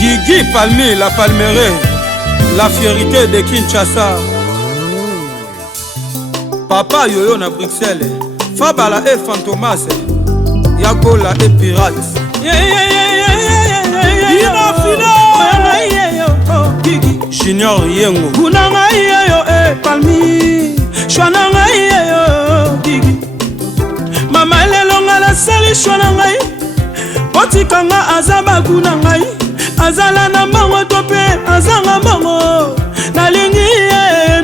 Guigui Palmi, la Palmeraie, la fierté de Kinshasa. Papa Yoyo na Bruxelles, Fabala et Fantomas, Yagola et Pirate. Junior Yengo Kunanga yo Palmi Shwananga yo Gigi Mama lelonga la sali shwananga Otikanga azaba kunanga Azala na mbango tope azanga mbango Nalingi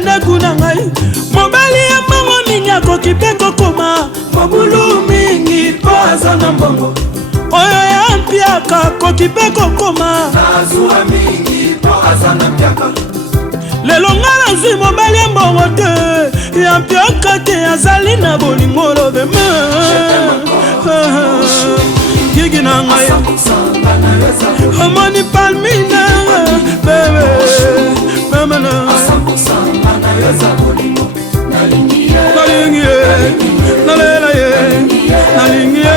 ne kunanga Mobali ya mbango minya kokipe kokoma Mabulu mingi po azanga mbango Oyo ya mpiaka kokipe kokoma Nazua mingi po azana mpiaka Lelo nga nazwi mobali ya mbongo te ya mpiaka te azali na bolingo lobeme Gigi na ngai omoni Palmi na bebe mama na nalingi ye nalela ye nalingi ye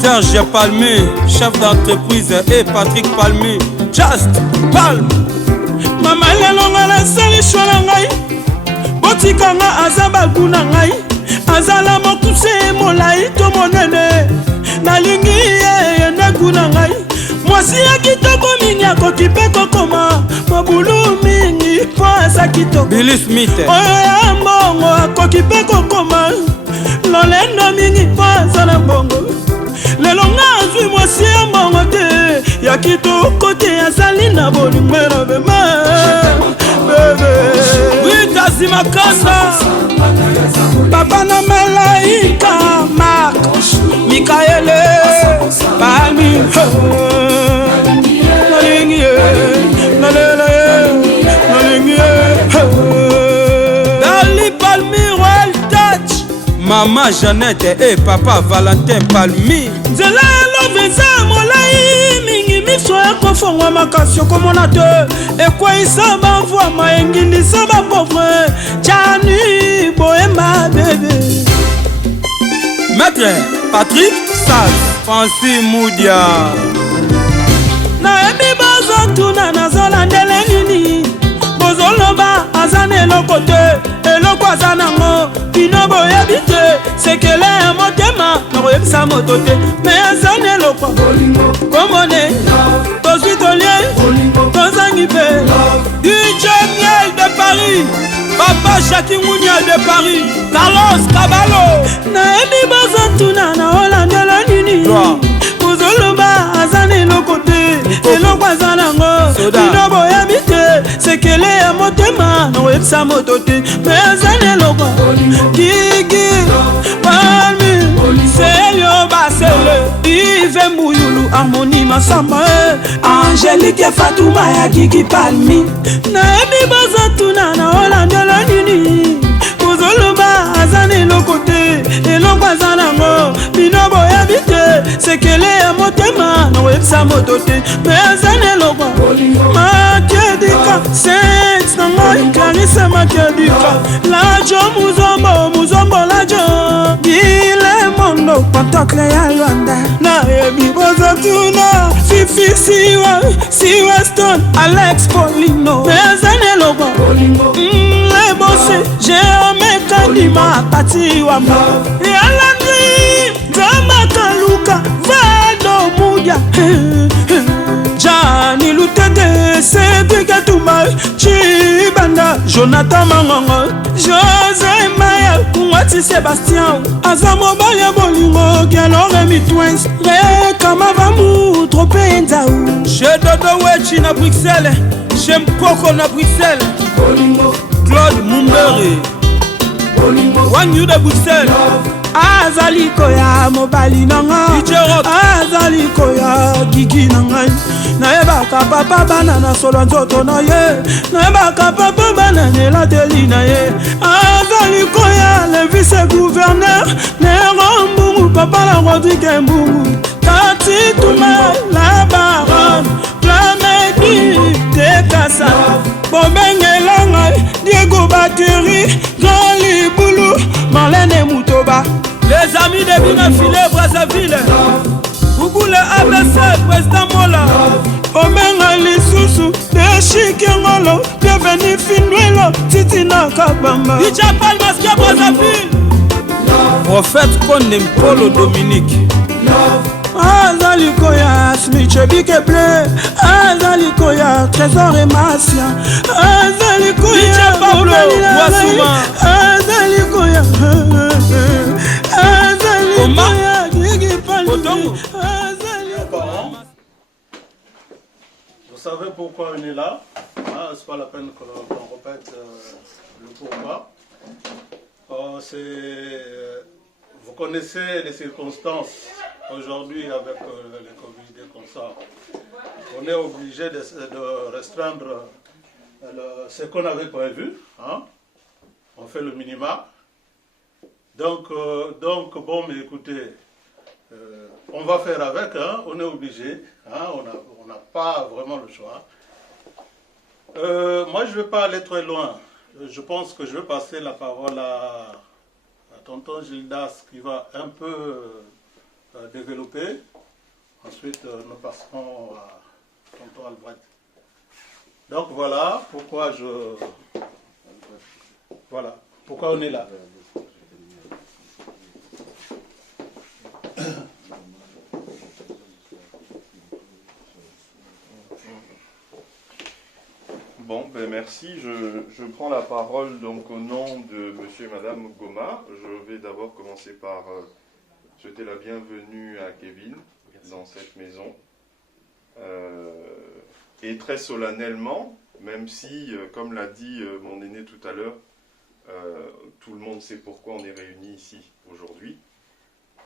Serge Palmi, chef d'entreprise, et Patrick Palmi, Just Palm. Mama lelonga la sali shwana ngai Botikanga azaba guna ngai Azala mokuse molai to monene Nalingi ye ne guna ngai Mwasi ya kitoko mingi akokipe kokoma Mabulu mingi po asa kitoko Billy Smith Oyo ya mbongo akokipe kokoma Lolendo mingi po asa na mbongo Lelo nga azwi mwasi ya mbongo te ya kitoko te azali na bolingwelo bema bebe Witazi Makanda Papa na malaika Mark Mikaele Palmi Nalingi ye nalela ye nalingi ye Dali Palmi Royal Touch Maman Jeannette et Papa Valentin Palmi Nzela loveza molai mingi miso ya kofongwa makasi okomona te Ekweisa bavwa maengindisa bapauvre Chani boema bebe Maître Patrick Saz Francis Moudia Naebi bazotuna nazolandele nini Bozoloba azana eloko te eloko azanango Bino boyebi te sekele ya motema nakoyebisa moto te Me azana eloko komone tozwi tolie tozangi pe DJ Miel de Paris Papa Jackie Mounia de Paris Carlos Caballo Naebi bazotuna na olandela nini Bozoloba azana eloko te eloko azanango Bino boyebi te sekele ya motema nakoyebisa moto te Me azana eloko Gigi Palmi Selio Basele Yves Mouyulu Harmonie Massamba Angélique Fatouma ya Gigi Palmi Naebi bazotuna na olandela nini Bozoloba azana eloko te eloko azanango Bino boyebi te sekele ya motema nakoyebisa moto te Me azana eloko Makedika Sex na ngai Clarisse Makedika Lajo muzombo lajo Gile mondo Pantokle ya Luanda Naebi bozotuna Fifi Siwa Stone Alex Polino Me azana eloko Le bosse Jerome Kandima Pati Wamba Yalandri Zamba Kaluka Vado Mudia Jani Lutete Cedric Atumba Chibanda Jonathan Mangongo José Maya Kungwati Sébastien Azamobali ya bolingo Gialore Mi Twins Rekama Vamu Trope Nzaou Chez Dodo Wechi na Bruxelles Chez Mpoko na Bruxelles Claude Mumbere Wanyu de Bruxelles Azali koya mobali nanga Azali koya gigi nanga Naebaka papa bana na solo nzoto na ye Naebaka papa bana nela deli na ye Azali koya le vice-gouverneur Nero mbungu papa la Rodrigue mbungu Tati Touma la baronne Planeti Tekasa Bobengelanga Diego Bateri Joli Boulou Marlène Moutoba Les amis de Binafile Brazzaville Google ABC Président Mola Chikiangolo, bienvenue Finwelo, Titina Kabamba. Icha Palmaskia Brazzaville. Prophète Kondem Polo Dominique. Azalikoya, Smiche Bikeble, Azalikoya, Trésor et Massia, Azalikoya, Pablo, Wassouma, Azalikoya, Azalikoya, Gigi Palou, Vous savez pourquoi on est là, c'est pas la peine qu'on répète le pourquoi. Vous connaissez les circonstances aujourd'hui avec les Covid et comme ça. On est obligé de restreindre ce qu'on avait prévu. Hein? On fait le minima. Donc bon, mais écoutez, on va faire avec, hein? On est obligé, hein? On n'a pas vraiment le choix. Moi, je ne vais pas aller très loin. Je pense que je vais passer la parole à tonton Gildas qui va un peu développer. Ensuite, nous passerons à tonton Albrecht. Donc voilà pourquoi pourquoi on est là. Bon, ben merci. Je prends la parole donc au nom de monsieur et madame Goma. Je vais d'abord commencer par souhaiter la bienvenue à Kevin dans cette maison. Et très solennellement, même si, comme l'a dit mon aîné tout à l'heure, tout le monde sait pourquoi on est réunis ici aujourd'hui,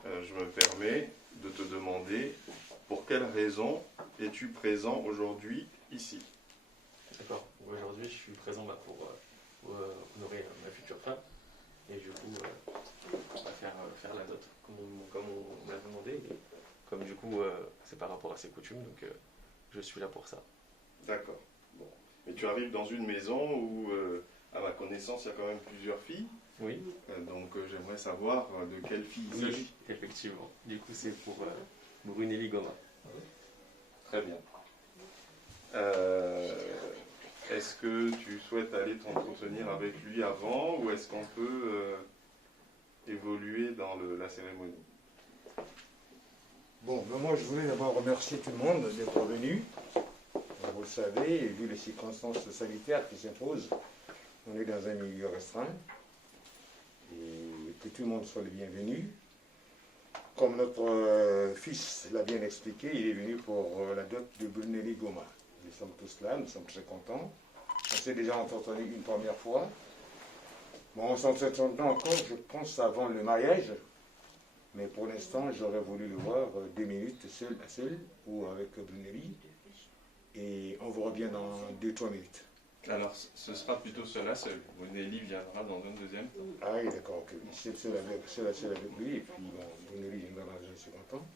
je me permets de te demander pour quelle raison es-tu présent aujourd'hui ici? D'accord. Aujourd'hui, je suis présent pour honorer ma future femme. Et du coup, on va faire la dot, comme on m'a demandé. Et comme du coup, c'est par rapport à ses coutumes, donc je suis là pour ça. D'accord. Bon. Mais tu arrives dans une maison où, à ma connaissance, il y a quand même plusieurs filles. Oui. Donc j'aimerais savoir de quelle fille il s'agit. Oui, effectivement. Du coup, c'est pour Brunelli Goma. Très bien. Est-ce que tu souhaites aller t'entretenir avec lui avant ou est-ce qu'on peut évoluer dans la cérémonie? Bon, ben moi je voulais d'abord remercier tout le monde d'être venu. Vous le savez, vu les circonstances sanitaires qui s'imposent, on est dans un milieu restreint. Et que tout le monde soit le bienvenu. Comme notre fils l'a bien expliqué, il est venu pour la dot de Brunelli Goma. Nous sommes tous là, nous sommes très contents. On s'est déjà entretenu une première fois. Bon, on s'entretient encore, je pense, avant le mariage. Mais pour l'instant, j'aurais voulu le voir 2 minutes, seul à seul, ou avec Brunelli. Et on vous revient dans 2-3 minutes. Alors, ce sera plutôt seul à seul. Brunelli viendra dans un deuxième temps. Ah oui, d'accord, ok. C'est seul à seul avec lui, et puis bon, Brunelli viendra dans un second temps.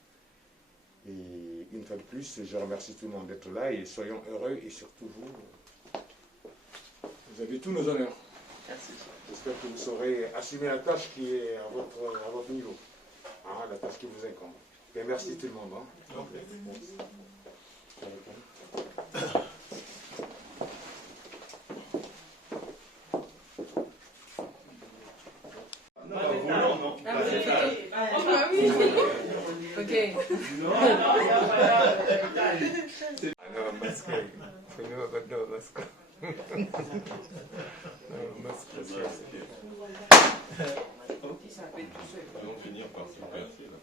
Et une fois de plus, je remercie tout le monde d'être là et soyons heureux et surtout vous. Vous avez tous nos honneurs. Merci. J'espère que vous saurez assumer la tâche qui est à votre niveau. Hein, la tâche qui vous incombe. Et merci tout le monde. Hein. Okay. Ils vont finir par se percer là.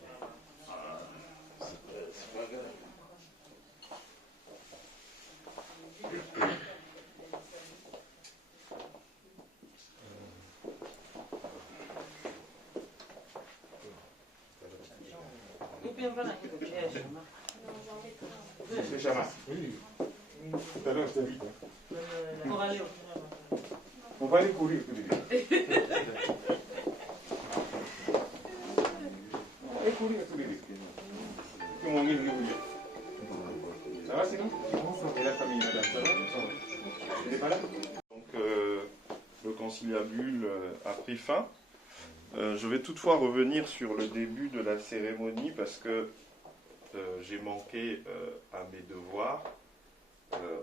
C'est Chama. Oui. Tout à l'heure, je t'ai dit. Pour aller on va aller courir tous les deux. Allez courir tous les deux. Comment on est venu? Ça va sinon? Et la famille, madame, ça va? Elle n'est pas là? Donc, le conciliabule a pris fin. Je vais toutefois revenir sur le début de la cérémonie parce que j'ai manqué à mes devoirs.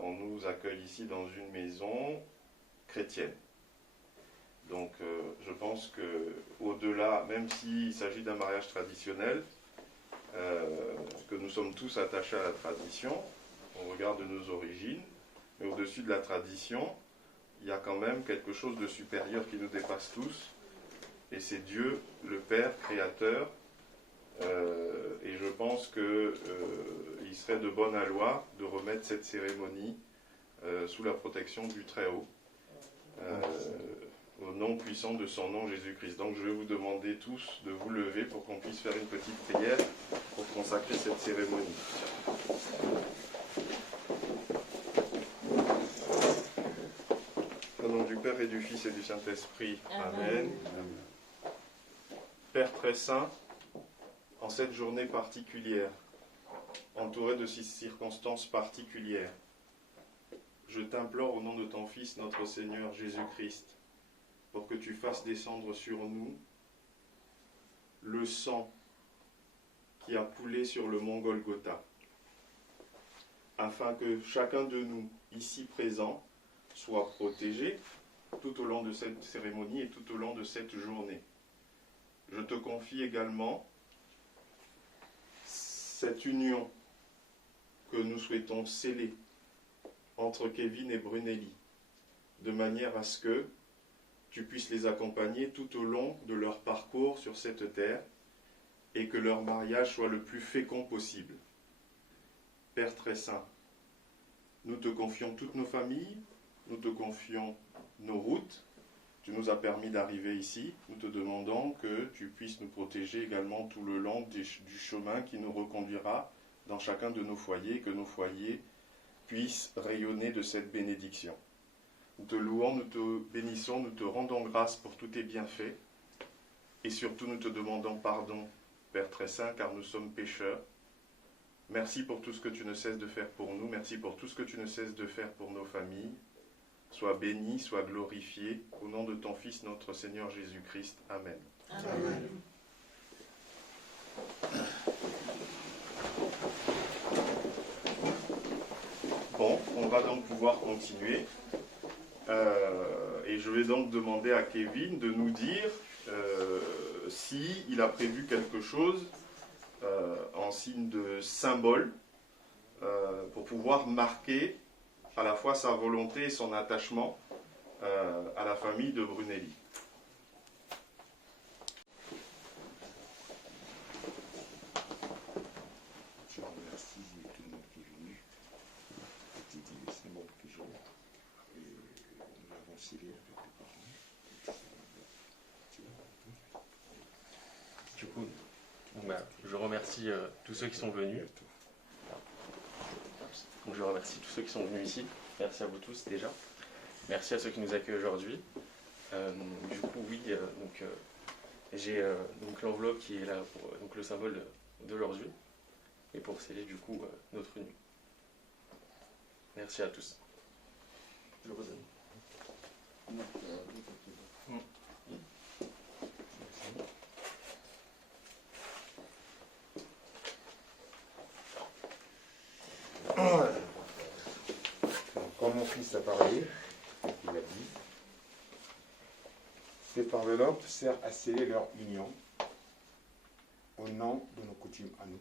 on nous accueille ici dans une maison chrétienne. Donc je pense que au-delà, même s'il s'agit d'un mariage traditionnel, que nous sommes tous attachés à la tradition, au regard de nos origines, mais au-dessus de la tradition, il y a quand même quelque chose de supérieur qui nous dépasse tous, et c'est Dieu, le Père, Créateur, et je pense qu'il serait de bonne loi de remettre cette cérémonie sous la protection du Très-Haut, au nom puissant de son nom Jésus-Christ. Donc je vais vous demander tous de vous lever pour qu'on puisse faire une petite prière pour consacrer cette cérémonie. Au nom du Père et du Fils et du Saint-Esprit. Amen. Père très saint, en cette journée particulière, entourée de ces circonstances particulières, je t'implore au nom de ton Fils, notre Seigneur Jésus-Christ, pour que tu fasses descendre sur nous le sang qui a coulé sur le mont Golgotha, afin que chacun de nous, ici présent, soit protégé tout au long de cette cérémonie et tout au long de cette journée. Je te confie également cette union que nous souhaitons sceller entre Kevin et Brunelli, de manière à ce que tu puisses les accompagner tout au long de leur parcours sur cette terre et que leur mariage soit le plus fécond possible. Père très saint, nous te confions toutes nos familles, nous te confions nos routes. Tu nous as permis d'arriver ici. Nous te demandons que tu puisses nous protéger également tout le long du chemin qui nous reconduira dans chacun de nos foyers, que nos foyers puissent rayonner de cette bénédiction. Nous te louons, nous te bénissons, nous te rendons grâce pour tous tes bienfaits. Et surtout, nous te demandons pardon, Père très saint, car nous sommes pécheurs. Merci pour tout ce que tu ne cesses de faire pour nous. Merci pour tout ce que tu ne cesses de faire pour nos familles. Sois béni, sois glorifié, au nom de ton Fils, notre Seigneur Jésus-Christ. Amen. Amen. Bon, on va donc pouvoir continuer. Et je vais donc demander à Kevin de nous dire s'il a prévu quelque chose en signe de symbole pour pouvoir marquer à la fois sa volonté et son attachement à la famille de Brunelli. Je remercie tout le monde qui est venu. C'était des symboles que j'ai. Nous avons scellé avec les parents. Du coup, je remercie tous ceux qui sont venus. Donc je remercie tous ceux qui sont venus ici. Merci à vous tous déjà. Merci à ceux qui nous accueillent aujourd'hui. Du coup, oui, j'ai donc l'enveloppe qui est là pour donc le symbole d'aujourd'hui et pour sceller du coup notre union. Merci à tous. Je vous donne. Comme mon fils a parlé, il a dit, cette enveloppe sert à sceller leur union au nom de nos coutumes à nous,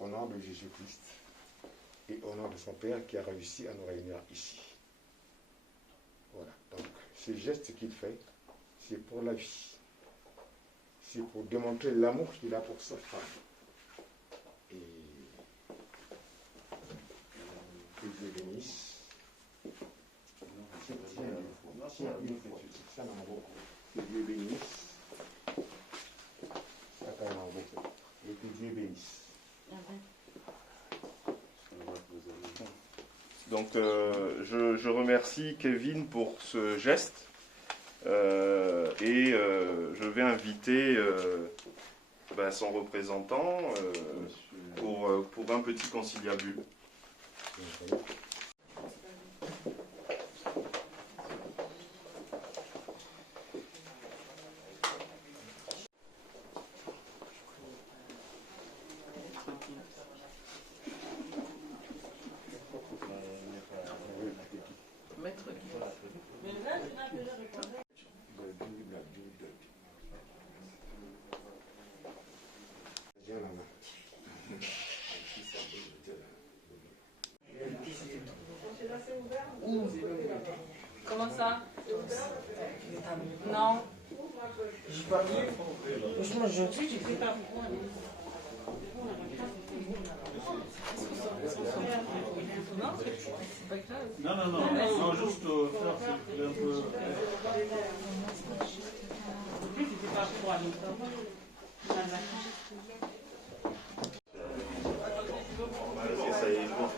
au nom de Jésus-Christ et au nom de son Père qui a réussi à nous réunir ici. Voilà, donc ce geste qu'il fait, c'est pour la vie. C'est pour démontrer l'amour qu'il a pour sa femme. Et que Dieu bénisse. Tiens une fois. Ça m'en beaucoup. Que Dieu bénisse. Ça m'en beaucoup. Et que Dieu bénisse. Donc je remercie Kevin pour ce geste et je vais inviter son représentant pour un petit conciliabule. Comment ça? Non. Franchement, gentil, tu fais pas. Non, non, non, non, juste faire un peu. Ça y est, bon.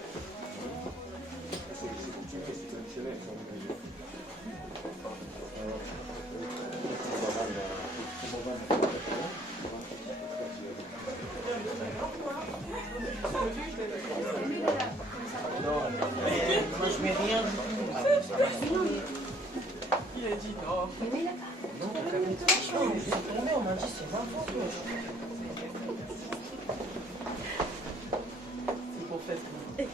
Moi, je mets rien du tout. Il a dit non. Non, franchement, je suis tombé, on m'a dit c'est 20 ans. C'est pour faire.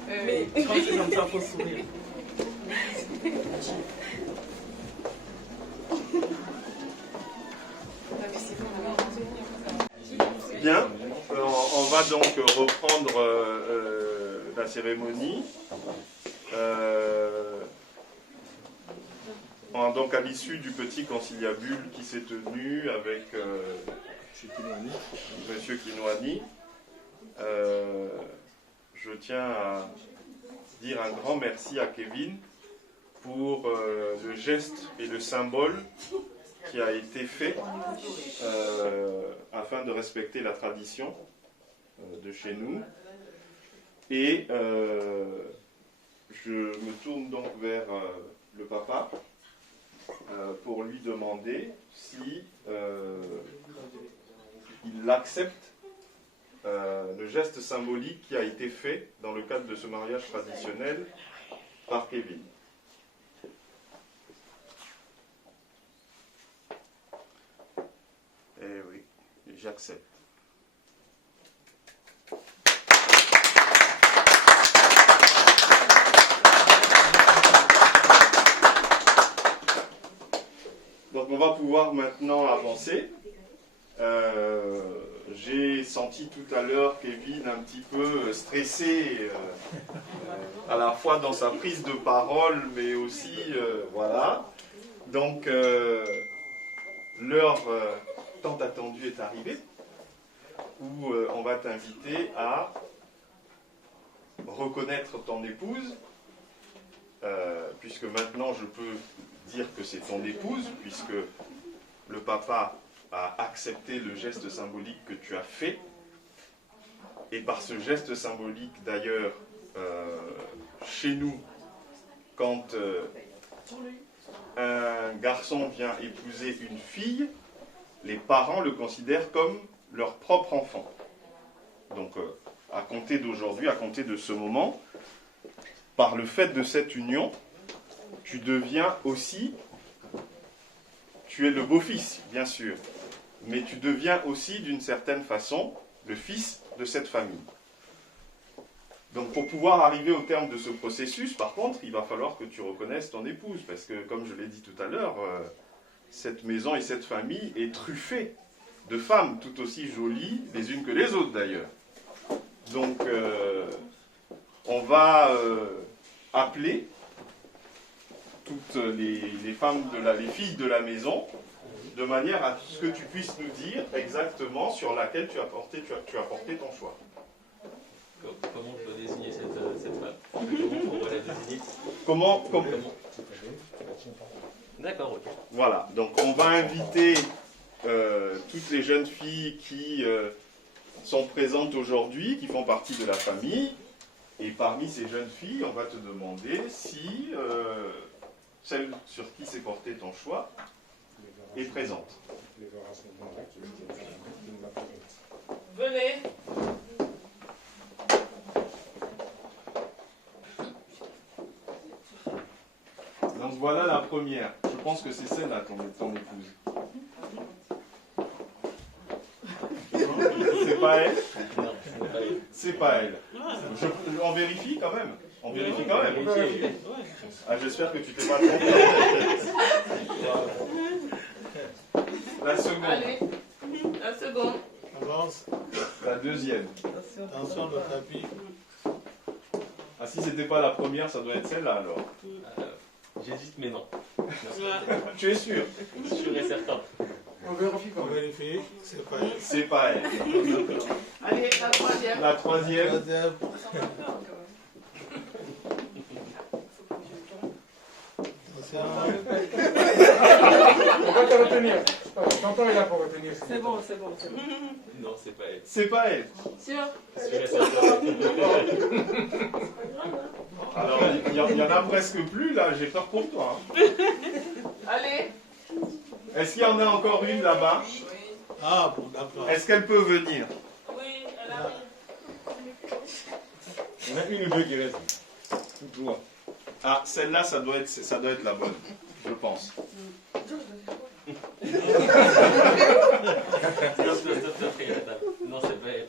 Mais je crois que c'est comme ça, faut sourire. Bien, on va donc reprendre la cérémonie. Donc à l'issue du petit conciliabule qui s'est tenu avec Monsieur Kinouani, je tiens à dire un grand merci à Kevin pour le geste et le symbole qui a été fait afin de respecter la tradition de chez nous. Et je me tourne donc vers le papa pour lui demander si il accepte le geste symbolique qui a été fait dans le cadre de ce mariage traditionnel par Kevin. Eh oui, j'accepte. Donc on va pouvoir maintenant avancer. J'ai senti tout à l'heure Kevin un petit peu stressé, à la fois dans sa prise de parole, mais aussi, voilà. Donc l'heure tant attendue est arrivée, où on va t'inviter à reconnaître ton épouse, puisque maintenant je peux dire que c'est ton épouse, puisque le papa a accepté le geste symbolique que tu as fait. Et par ce geste symbolique, d'ailleurs, chez nous, quand un garçon vient épouser une fille, les parents le considèrent comme leur propre enfant. Donc, à compter d'aujourd'hui, à compter de ce moment, par le fait de cette union, tu deviens aussi, tu es le beau-fils, bien sûr, mais tu deviens aussi, d'une certaine façon, le fils de cette famille. Donc, pour pouvoir arriver au terme de ce processus, par contre, il va falloir que tu reconnaisses ton épouse, parce que, comme je l'ai dit tout à l'heure, cette maison et cette famille est truffée de femmes tout aussi jolies, les unes que les autres d'ailleurs. Donc, on va appeler toutes les femmes, les filles de la maison, de manière à ce que tu puisses nous dire exactement sur laquelle tu as porté ton choix. Comment je dois désigner cette femme? Comment on va la désigner? Comment D'accord, ok. Voilà, donc on va inviter toutes les jeunes filles qui sont présentes aujourd'hui, qui font partie de la famille, et parmi ces jeunes filles, on va te demander si celle sur qui s'est porté ton choix est présente. Venez. Donc voilà la première. Je pense que c'est celle-là ton épouse. C'est pas elle? C'est pas elle. On vérifie quand même. On vérifie quand même. Ah, j'espère que tu t'es pas trompé. La seconde. Allez, la seconde. Avance. La deuxième. Attention le tapis. Ah, si c'était pas la première, ça doit être celle-là alors. J'hésite, mais non. Tu es sûr? Sûr et certain. On vérifie quand On même. vérifie, c'est pas elle. C'est pas elle. Allez, la troisième. La troisième. Troisième. On va te retenir. Tonton est là pour retenir. C'est bon, c'est bon, c'est bon. Non, c'est pas elle. C'est pas elle. Sûr? Sûr et certain. Alors, il y en a presque plus là, j'ai peur pour toi. Hein. Allez. Est-ce qu'il y en a encore une là-bas? Ah bon, d'accord. Est-ce qu'elle peut venir? Oui, elle arrive. Il y en a une ou deux qui restent. Tout droit. Ah, celle-là, ça doit être la bonne, je pense. Non, c'est pas elle.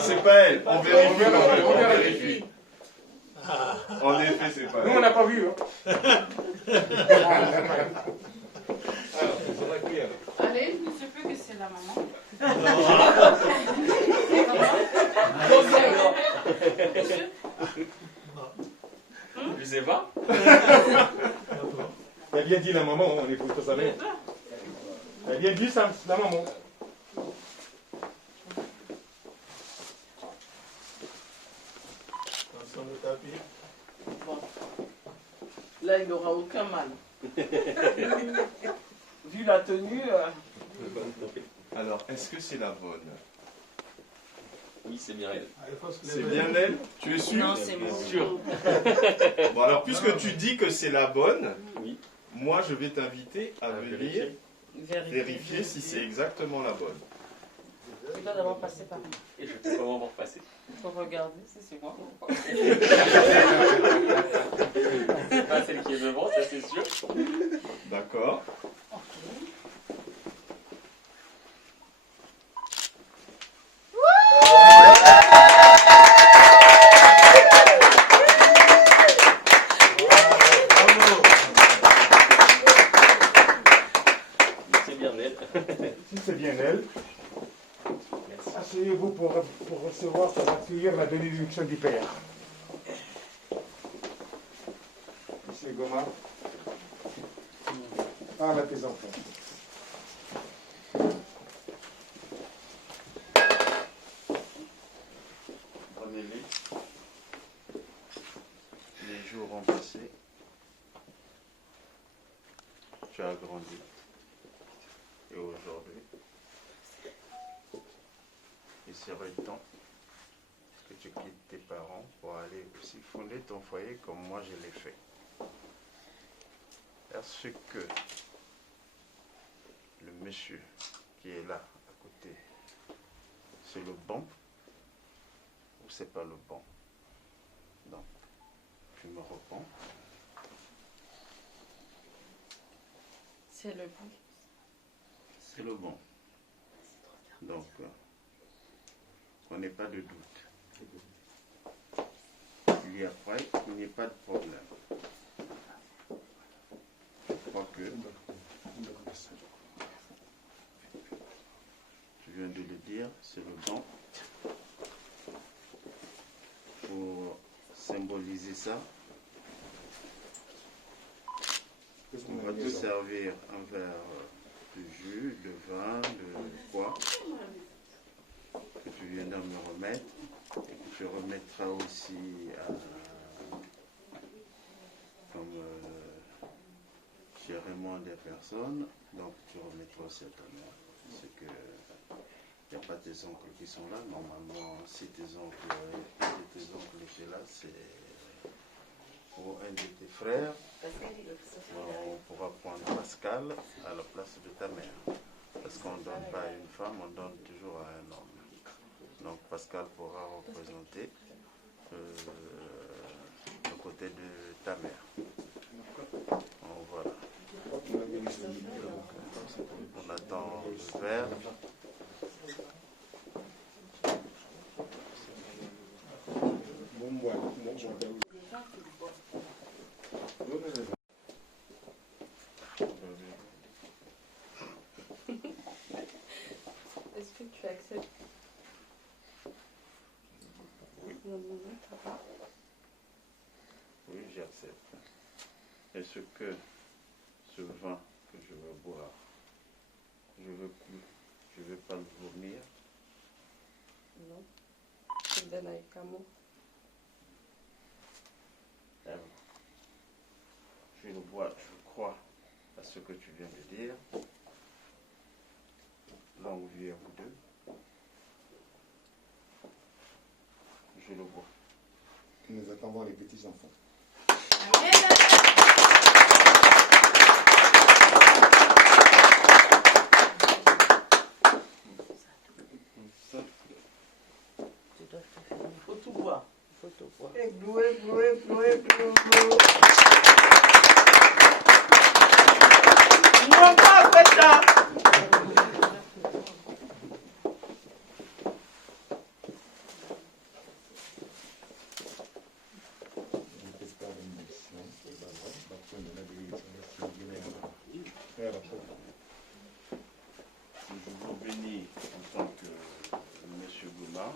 C'est pas elle. On vérifie. On On vérifie. vérifie. En effet, c'est pas Nous, on elle. n'a pas vu. Hein. Alors, c'est vrai qui est. Allez, je sais plus que c'est la maman. Je sais pas. Elle a bien dit la maman, on est pour tout savoir. Elle a bien dit ça, la maman. Attention le tapis. Bon. Là, il n'aura aucun mal. Vu la tenue. Alors, est-ce que c'est la bonne? Oui, c'est bien elle. Ah, il faut se C'est lever. bien elle? Tu es sûr? Non, c'est bon. Sûr. Bon, alors, puisque tu dis que c'est la bonne, Oui. moi, je vais t'inviter à venir vérifier si c'est exactement la bonne. Tu dois d'abord passer par là. Et je peux comment m'en passer. Faut regarder si c'est moi. C'est pas celle qui est devant, ça c'est sûr. D'accord. C'est bien elle. Si c'est bien elle, asseyez-vous pour recevoir, pour accueillir la bénédiction du Père. Monsieur Goma, parle à tes enfants. Prenez-les. Les jours ont passé. Tu as grandi. Et aujourd'hui, il serait temps que tu quittes tes parents pour aller aussi fonder ton foyer comme moi je l'ai fait. Est-ce que le monsieur qui est là à côté, c'est le bon ou c'est pas le bon? Donc, tu me réponds. C'est le bon. C'est le bon. Donc, on n'est pas de doute. Il y a après, il n'y a pas de problème. Je crois que tu viens de le dire, c'est le bon. Pour symboliser ça, on va te servir un verre de jus, de vin, de quoi que tu viens de me remettre et que tu remettras aussi comme chèrement des personnes, donc tu remettras aussi à ta mère. C'est que il n'y a pas tes oncles qui sont là. Normalement, si tes oncles, un de tes oncles était là, c'est pour un de tes frères. On pourra prendre Pascal à la place de ta mère. Parce qu'on ne donne pas à une femme, on donne toujours à un homme. Donc Pascal pourra représenter le côté de ta mère. Donc, voilà. On attend le verre. Bon bois, bon bois. Est-ce que tu acceptes? Oui. Oui, j'accepte. Est-ce que ce vin que je veux boire, je veux pas le vomir? Non. C'est de l'aïkamo. Je le bois, je crois à ce que tu viens de dire. Longue vie à vous deux. Je le bois. Nous attendons les petits-enfants. Il faut tout boire. Il faut tout boire. Non, pas fait ça. Je vous bénis en tant que M. Gouma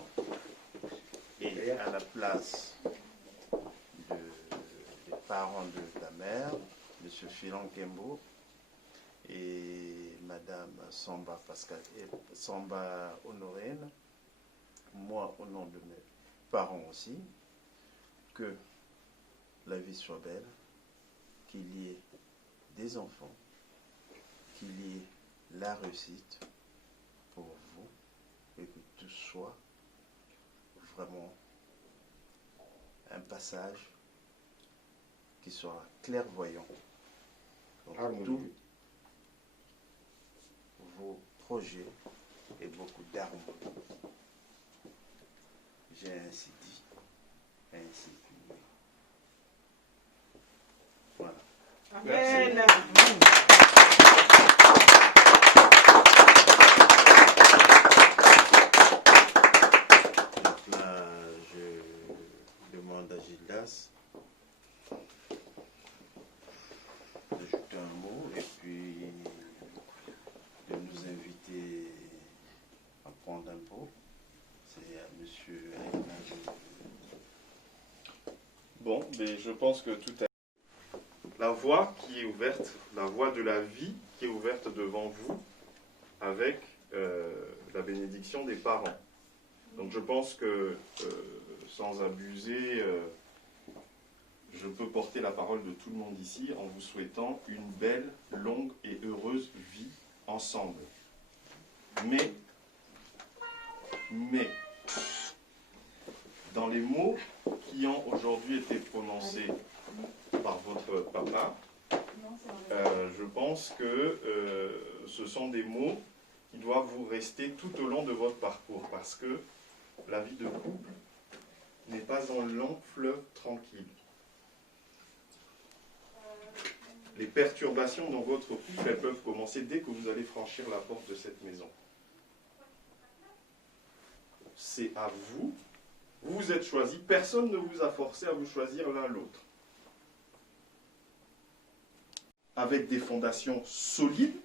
et à la place des parents de ta mère, M. Philan Kembo et Madame Samba Pascal et Samba Honorine, moi au nom de mes parents aussi, que la vie soit belle, qu'il y ait des enfants, qu'il y ait la réussite pour vous et que tout soit vraiment un passage qui soit clairvoyant dans tous vos projets et beaucoup d'harmonie. J'ai ainsi dit, ainsi fini. Voilà. Amen. Donc là, je demande à Gildas d'ajouter un mot et puis de nous inviter à prendre un pot. C'est à monsieur Aïna. Bon, mais je pense que tout a... La voie qui est ouverte, la voie de la vie qui est ouverte devant vous avec la bénédiction des parents. Donc je pense que, sans abuser, je peux porter la parole de tout le monde ici en vous souhaitant une belle, longue et heureuse vie ensemble. Mais, dans les mots qui ont aujourd'hui été prononcés par votre papa, je pense que ce sont des mots qui doivent vous rester tout au long de votre parcours, parce que la vie de couple n'est pas un long fleuve tranquille. Les perturbations dans votre couple, elles peuvent commencer dès que vous allez franchir la porte de cette maison. C'est à vous, vous vous êtes choisi, personne ne vous a forcé à vous choisir l'un l'autre. Avec des fondations solides,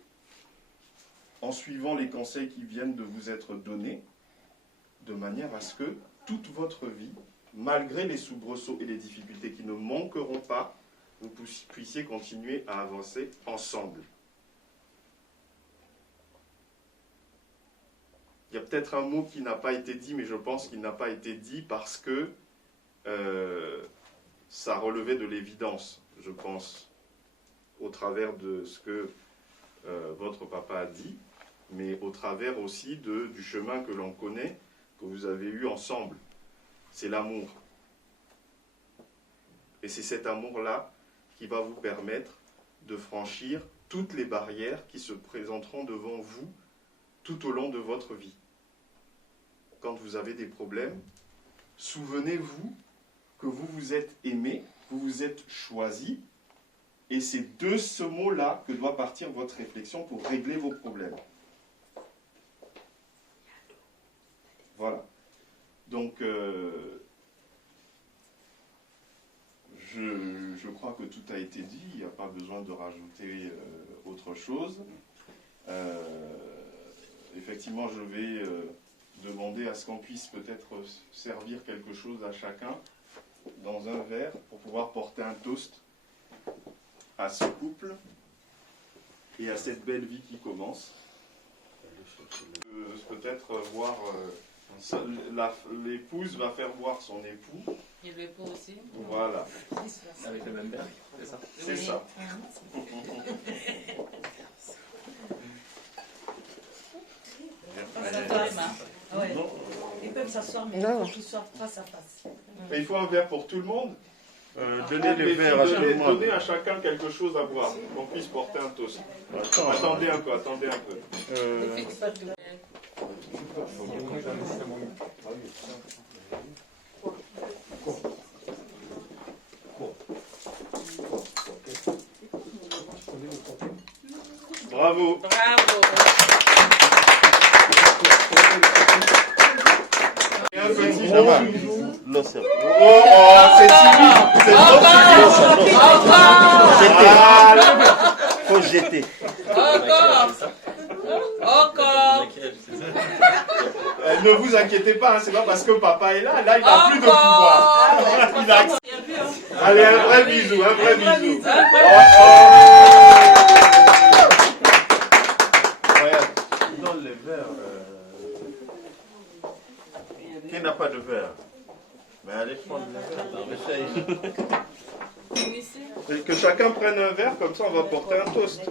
en suivant les conseils qui viennent de vous être donnés, de manière à ce que toute votre vie, malgré les soubresauts et les difficultés qui ne manqueront pas, vous puissiez continuer à avancer ensemble. Il y a peut-être un mot qui n'a pas été dit, mais je pense qu'il n'a pas été dit parce que ça relevait de l'évidence, je pense, au travers de ce que votre papa a dit, mais au travers aussi du chemin que l'on connaît, que vous avez eu ensemble. C'est l'amour. Et c'est cet amour-là qui va vous permettre de franchir toutes les barrières qui se présenteront devant vous tout au long de votre vie. Quand vous avez des problèmes, souvenez-vous que vous vous êtes aimé, vous vous êtes choisi, et c'est de ce mot-là que doit partir votre réflexion pour régler vos problèmes. Voilà. Donc, je crois que tout a été dit, il n'y a pas besoin de rajouter autre chose. Effectivement, je vais demander à ce qu'on puisse peut-être servir quelque chose à chacun dans un verre pour pouvoir porter un toast à ce couple et à cette belle vie qui commence. Peut-être voir, l'épouse va faire voir son époux. Et l'époux aussi. Voilà. Avec le même père, c'est ça? C'est ça. Ouais. Ils peuvent s'asseoir, mais il faut qu'ils soient face à face. Mais il faut un verre pour tout le monde. Donnez les verres à tout le monde. Donnez à chacun quelque chose à boire, qu'on puisse porter un toast. Attendez un peu, attendez un peu. Bravo. Bravo. Et un petit va. bonjour. Non, c'est C'est timide. C'est trop timide. faut jeter. Encore. Ne vous inquiétez pas, hein, c'est pas parce que papa est là, il n'a plus de pouvoir. Il a... Allez, un vrai bisou, un vrai bisou. Donne les verres. Qui n'a pas de verre? Mais allez prendre le verre. Et que chacun prenne un verre, comme ça on va porter un toast.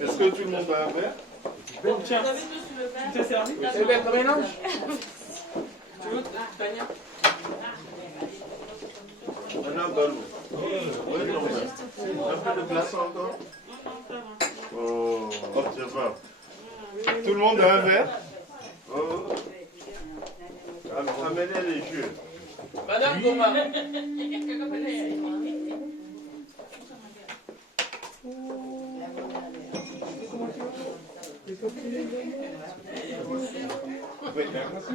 Est-ce que tout le monde a un verre? Tiens, tu t'es servi? C'est le mélange. Tu veux, Tania? Madame Balou. Oui, non, un peu de glaçon encore? Oh, c'est bon. Tout le monde a un verre? Oh. Amenez les jeux. Madame Goma.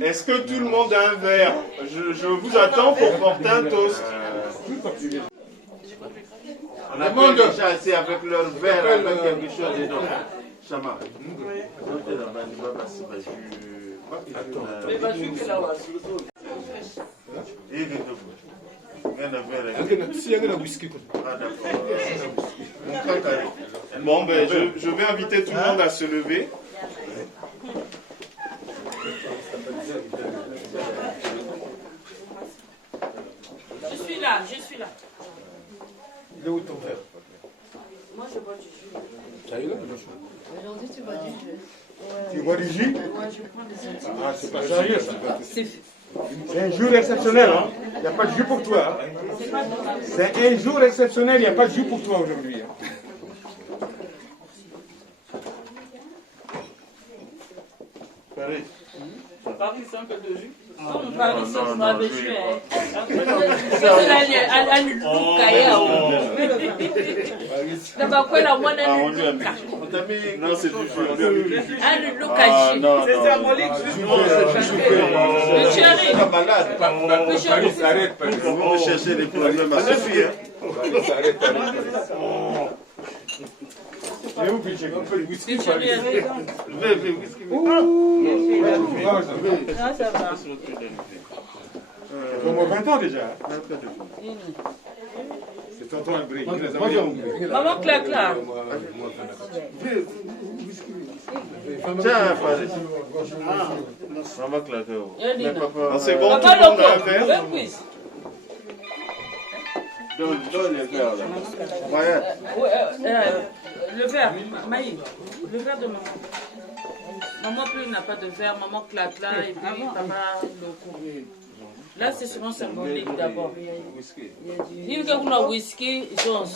Est-ce que tout le monde a un verre? Je vous attends pour porter un toast. On a pris déjà assez avec leur verre, avec quelque chose dedans. Chama. Bon, ben, je vais inviter tout le monde à se lever. Je suis là, je suis là. Il est où ton verre? Moi, je bois du jus. Aujourd'hui, tu bois du jus. Tu bois du jus? Moi, je prends des antidotes. Ah, c'est pas sérieux ça. C'est un jour exceptionnel, hein. Il n'y a pas de jus pour toi. Hein. C'est un jour exceptionnel, il n'y a pas de jus pour toi aujourd'hui. Hein. Paris. Paris, c'est un peu de jus. Comme Paris, c'est pas de jus. Non, c'est du jus. C'est symbolique. C'est pas malade. Paris, arrête. Vous cherchez les problèmes à Sophie. Et où, Piché? On fait le whisky, Paris. Ah, ça va. Au moins 20 ans déjà. C'est tonton Albry. Maman Clacla. Tiens, Paris. Maman Clacla. C'est bon, tout le monde a un verre. Donne les verres là. Le verre, Maï, le verre de maman. Maman plus n'a pas de verre, maman Clacla et puis papa Loko. Là, c'est souvent symbolique d'abord. Il y a un whisky, Jones.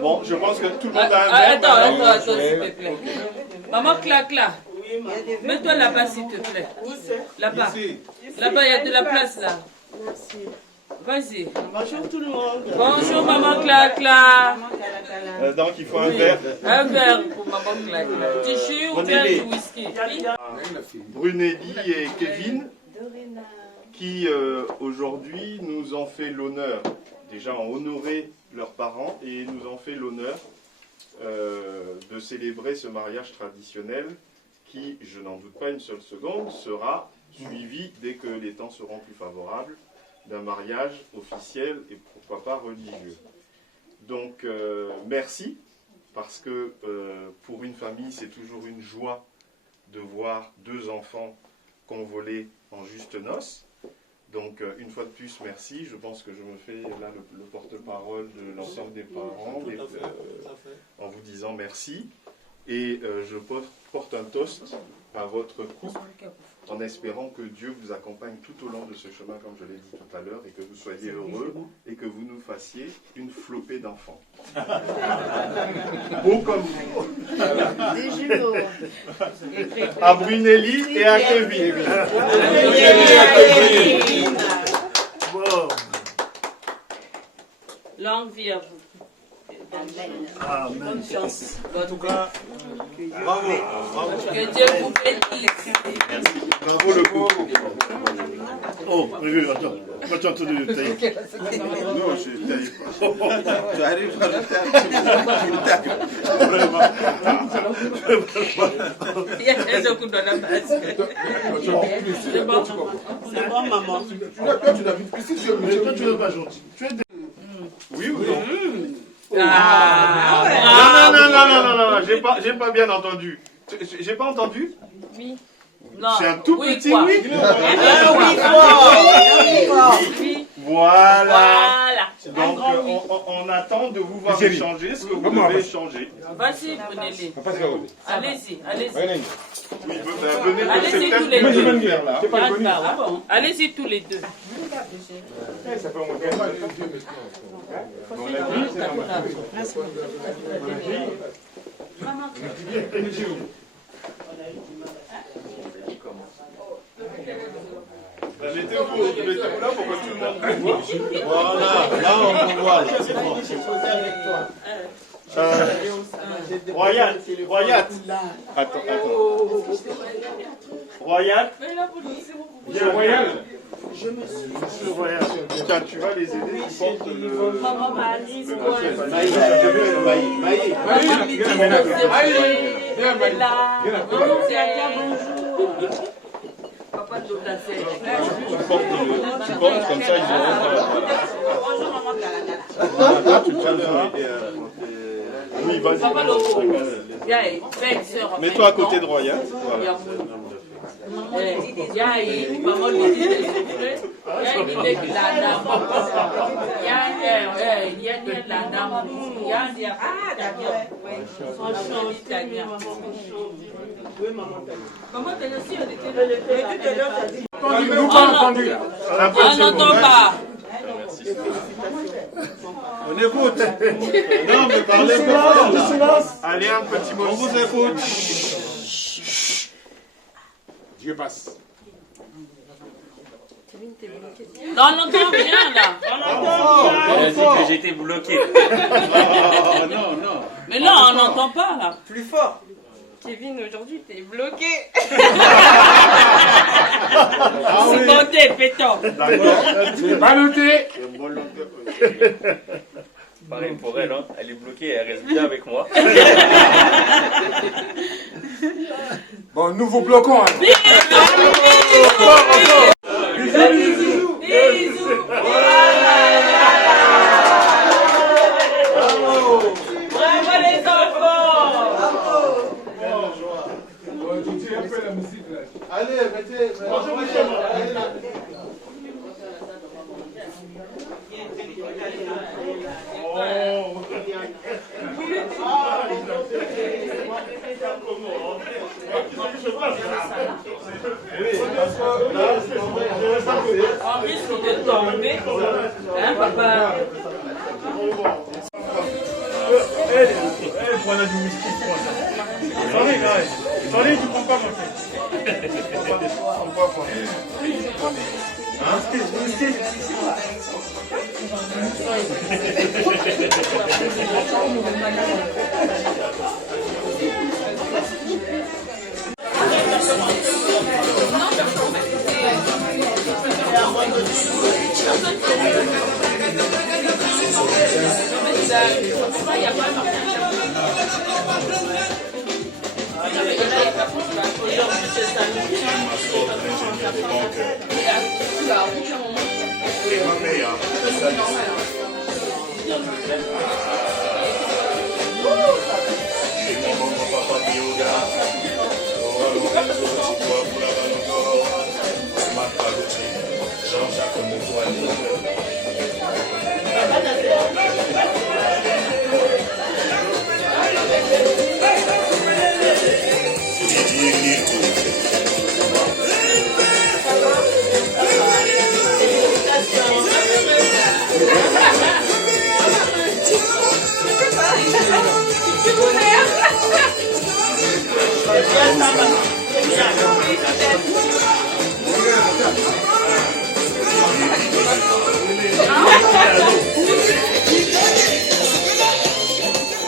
Bon, je pense que tout le monde a un verre. Attends, s'il te plaît. Maman Clacla, mets-toi là-bas, s'il te plaît. Là-bas. Là-bas, il y a de la place là. Merci. Vas-y. Bonjour tout le monde. Bonjour, maman Clacla. Donc, il faut un verre. Un verre pour maman Clacla. Tissu ou bien du whisky? Brunelli et Kevin qui aujourd'hui nous ont fait l'honneur, déjà ont honoré leurs parents et nous ont fait l'honneur de célébrer ce mariage traditionnel qui, je n'en doute pas une seule seconde, sera suivi dès que les temps seront plus favorables d'un mariage officiel et pourquoi pas religieux. Donc merci, parce que pour une famille c'est toujours une joie de voir deux enfants convolés en juste noces. Donc une fois de plus merci, je pense que je me fais là le porte-parole de l'ensemble des parents en vous disant merci et je porte un toast à votre couple en espérant que Dieu vous accompagne tout au long de ce chemin comme je l'ai dit tout à l'heure et que vous soyez heureux et que vous nous fassiez une flopée d'enfants. Beau comme vous. Des jumeaux. À Brunelli et à Kevin. Bon. Longue vie à vous. Amen. Bonne chance. En tout cas, bravo. Que Dieu vous bénisse. Merci. Bravo le couple. Oh, oui, attends. Moi, tu as entendu le taille. Non, je taille pas. Tu arrives à le faire. Vraiment. Il y a des gens qui donnent la base. C'est bon. C'est bon, maman. Toi, tu n'as pas gentil. Oui ou non? Ah, non, j'ai pas bien entendu. J'ai pas entendu? Oui. Non. C'est un tout Oui, petit quoi. oui? Oui. Voilà. Donc on attend de vous voir échanger ce que vous devez échanger. Vas-y, prenez-les. Allez-y, allez-y. Oui, venez de Allez-y cette tous les deux. Allez-y tous les deux. Mettez-vous là pour que tout le monde voit. Voilà, là on peut voir. C'est bon. Royat. Attends. Royat. Viens, Royal. Tiens, tu vas les aider, tu portes le... Maman Marie, c'est quoi? Papa de Tu portes comme ça, ils auront... Bonjour, maman. Tu tiens le... Oui, vas-y. Mets-toi à côté de Royal. Voilà. On n'entend pas. On écoute. Non, mais parlez pas. Allez, un petit mot. On vous écoute. Dieu passe. Non, on n'entend rien là. Elle a dit que j'étais bloqué. Non. Mais non, on n'entend pas là. Plus fort. Kevin, aujourd'hui, t'es bloqué. C'est compté, pétant. C'est pas noté. Pareil pour elle, hein. Elle est bloquée, elle reste bien avec moi. Bon, nous vous bloquons. Bisous. Bravo les enfants. Allez, mettez. Bonjour, Michel. On risque de tomber. Hein, papa? Voilà du whisky, Sorry, tu prends pas mon fait.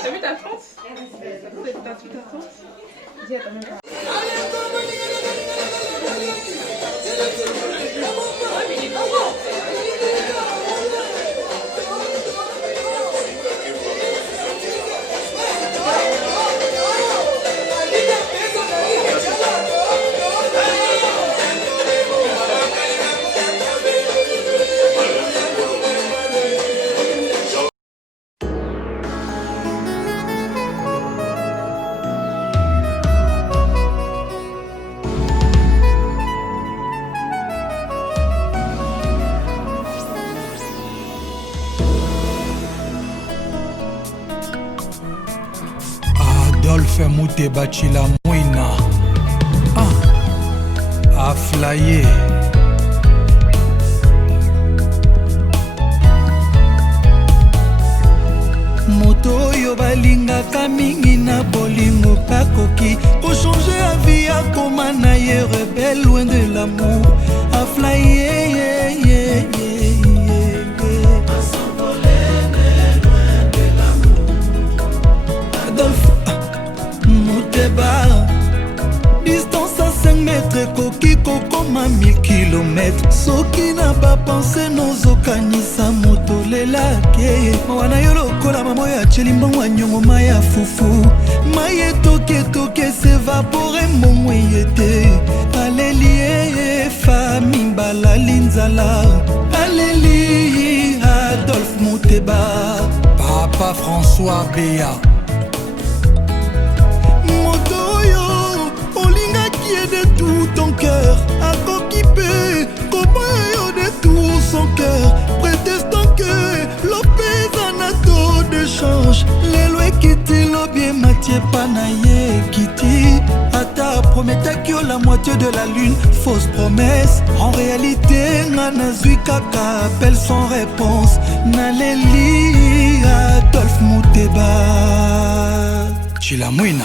T'as vu ta France? T'as tout ta France? Dis, attends même pas. Adolphe Mouteba Chila Mouina a flyé. Moto oyo balingaka mingi na bolingo kakoki changer la vie a koma na ye rebelle loin de l'amour a flyé. Adolphe Mouteba, distance à 5 mètres, koki kokoma 1000 km. Soki na ba pensé nozokanisa moto lelake. Mawana yo lokola mamo ya chelimbongo wa nyongo maya fufu. Maye toke s'évaporer mbongo yete. Alléluia famille balali nzala. Alléluia Adolphe Mouteba. Papa François Béa. De tout ton cœur, à coquipé, comment de tout son cœur, prétestant que l'opé anato de change, les lois qui t'ont bien Mathieu Panaye Kitty, Ata promettait que la moitié de la lune, fausse promesse, en réalité, Nanazui Kaka appelle sans réponse, Naléli Adolphe Mouteba, Chilamouina.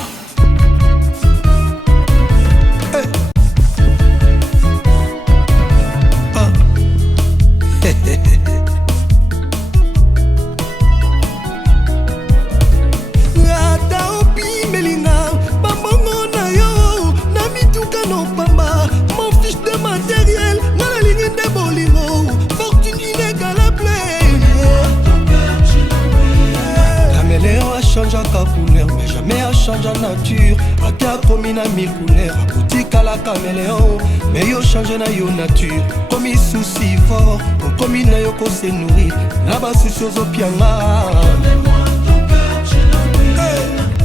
Mais jamais à changer nature. A ta commis à 1000 couleurs. A boutique à la caméléon. Mais yo change na yo nature. Comme il souci fort. Comme il na yo ko se nourrir. Là-bas souci aux opianga.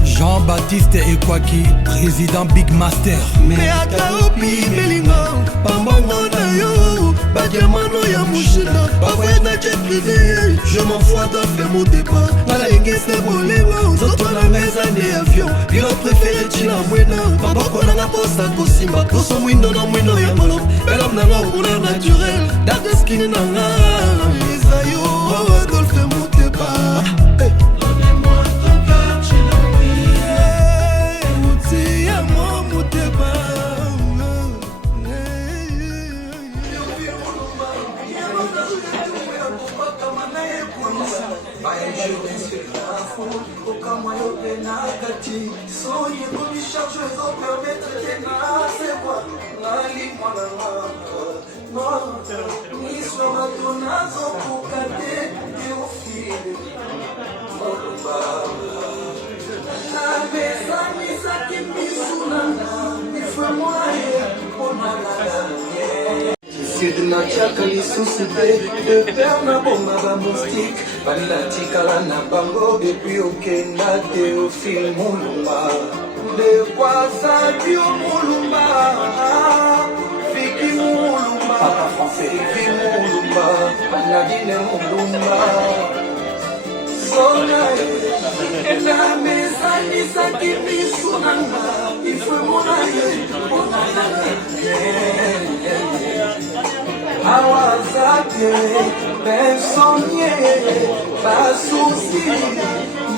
Jean-Baptiste Ekwaki, président Big Master. Mais à ta opi melinga. Bambongo na yo. Badiamano ya mouchina. Bavoye na jet privé. Je m'en fous à faire mon départ. Nala ingese bolengo. Zoto na meza ne avion. Bilo préféré chila mwena. Maboko na nga posa kosimba. Poso mwindo na mwindo ya molo. Belam na nga au couleur naturel. Dark skin na nga. Isayo Adolphe Mouteba. Donnez-moi ton cœur chila mwena. Mouti ya mo Mouteba. Soyez vos chargeurs en permettre de nascer quoi Nali moi ni sur ma tonazo pour cader et au fil sud natiaka lisusu te de per na bomba bamoustique banatikala na bango depuis okenda Théophile Mulumba de Kwasadio Mulumba Vicky Mulumba Vicky Mulumba Nadine Mulumba Sona na mezani sakimi sunanga ifwe monaye awazake bensonye basusi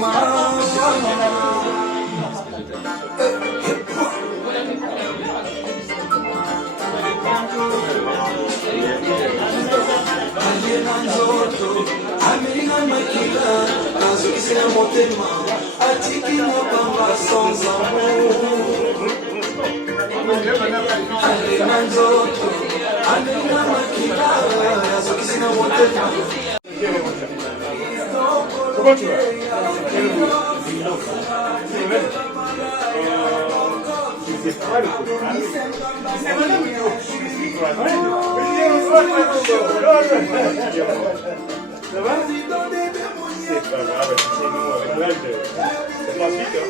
mama Amina makila, nazukisi na motema, atiki na bamba sans amour. Amina nzoto, amina makila, nazukisi na motema. Comment tu vas? Ça va? C'est pas grave, chez nous, avec l'âge, c'est pas vite, hein?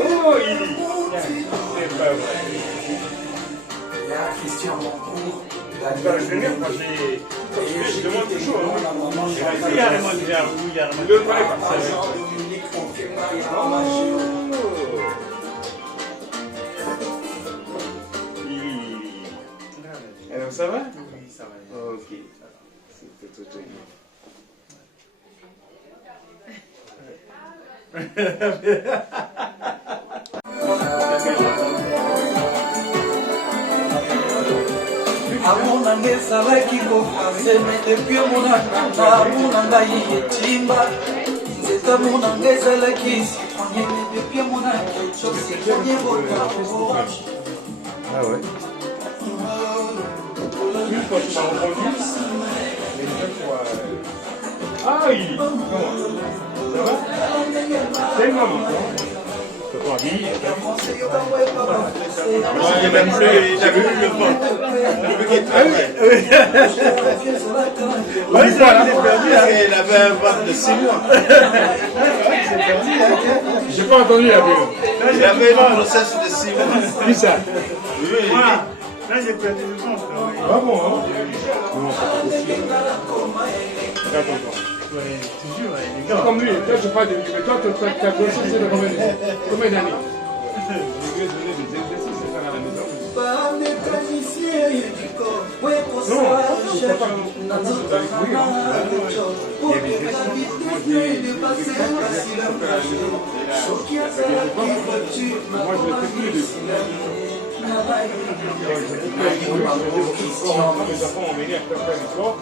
Oh, Ili! C'est pas vrai. Christian Moncourt. Je vais venir, moi je demande toujours, hein? Il y a vraiment le vrai, Alors ça va? Oui, ça va. Ok, c'était tout amona nge ezalaki bofase me depuis omonana amona ngai etimba nzeta mona nge ezalaki citronien me depuis omonaki citronien botao. Ah ouais? Une fois tu m'as entendu, mais une fois... Ah, Ili! Comment? Ça va? C'est moi, mon frère. Je peux habiller. Il n'y a même plus, t'as vu le vent. Oui, ça l'a perdu, il avait un ventre de 6 mois. J'ai pas entendu la vidéo. Il avait une grossesse de 6 mois. Qui ça? Oui. Voilà. Là, j'ai perdu le ventre. Ah bon, hein? Non, c'est pas possible. D'accord. Ouais, toujours, les gars. Comme lui, toi, je parle de lui, mais toi, ta grossesse, c'est de combien d'années? Je vais donner des exercices, c'est faire à la maison. Moi, je ne fais plus de les enfants ont mené à faire du sport.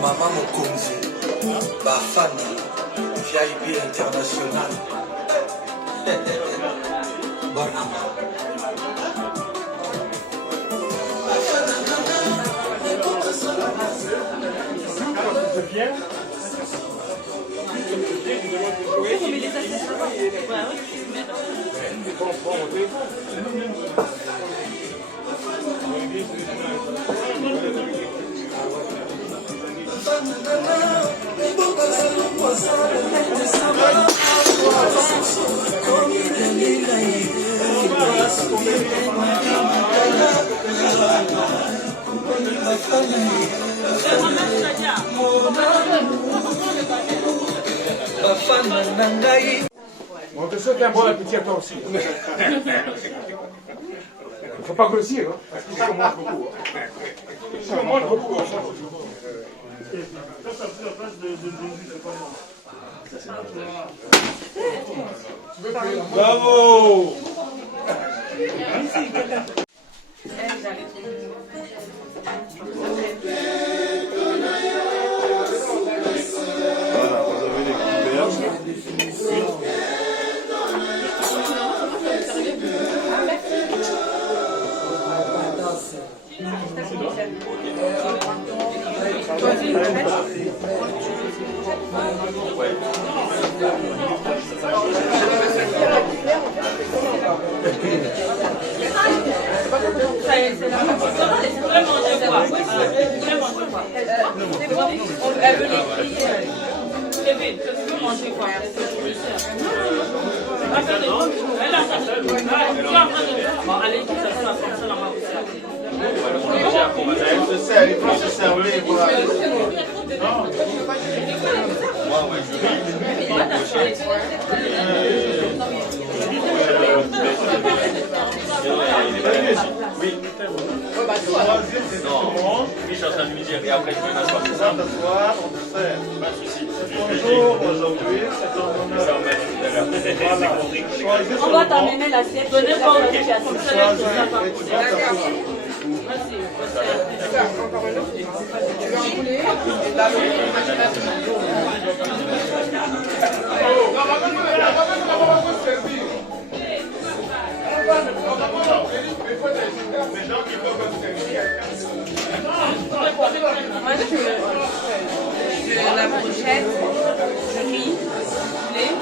Maman Mokonzi, Bafana, VIP international. Bonama. On te souhaite un bon appétit à toi aussi. Il ne faut pas grossir, hein, parce que si on mange beaucoup. Si on mange beaucoup, on change. Ça a pris la place de Ndondi, c'est pas moi. Bravo. Voilà, vous avez les couverts. Elle veut les crier. Kevin, tu veux manger quoi? Allez, ça Elle se sert, elle peut se servir. Oui. Non, je suis en train de lui dire, et après je vais m'asseoir, c'est ça? T'asseoir, on te sert. Pas de soucis. Bonjour, aujourd'hui, c'est ton honneur. Ça, on m'a dit tout à l'heure. On doit t'amener l'assiette. Donnez pas au Choisis et tu vas t'asseoir. La brochette, du riz, du lait,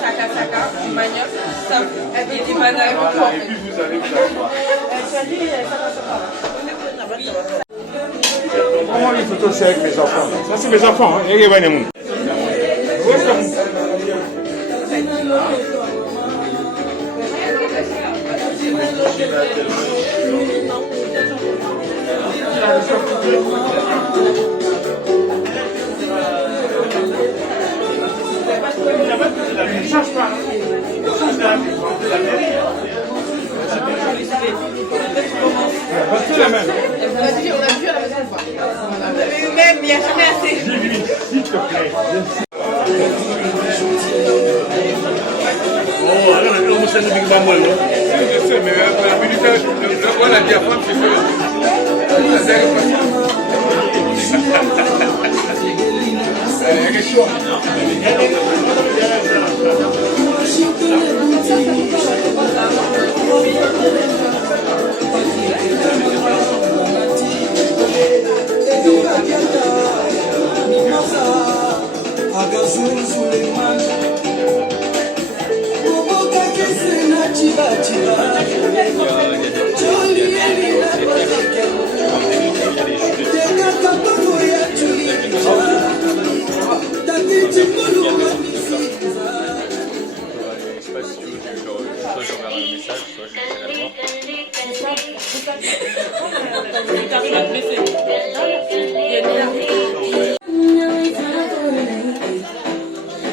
saka, du manioc, et des bananes. Voilà, et puis vous allez vous asseoir. Comment les photos c'est avec mes enfants? Ça, c'est mes enfants, hein. Et René. Ne change pas. Change la la même. On a vu à la maison ou pas? On avait eu même, il n'y a jamais assez. S'il te plaît. Oh, alors on s'est dit que moi. Je sais, mais la minute, on a dit à femme, c'est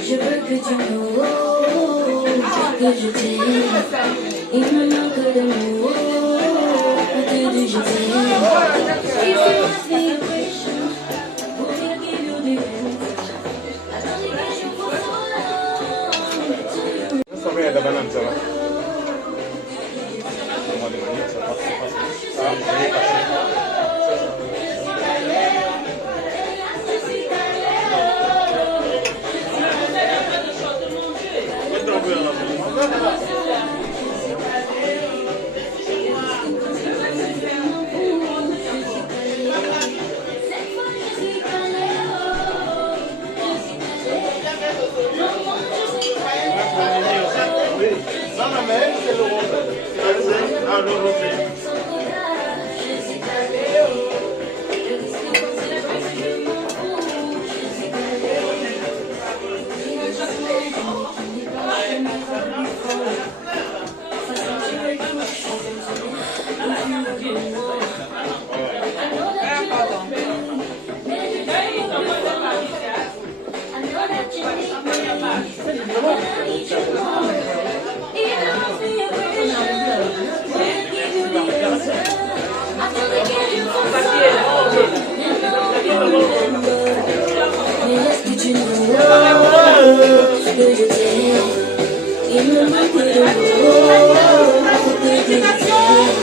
Je veux que tu m'aimes, que je t'aime. Il me manque de mots, que de je t'aime. If you ask me a question, will give you the answer. Ça va, il y a de la banane, ça va. On va demander, ça passe, ça passe. I que je t'aime. Il me manque de mots pour te dire que je t'aime.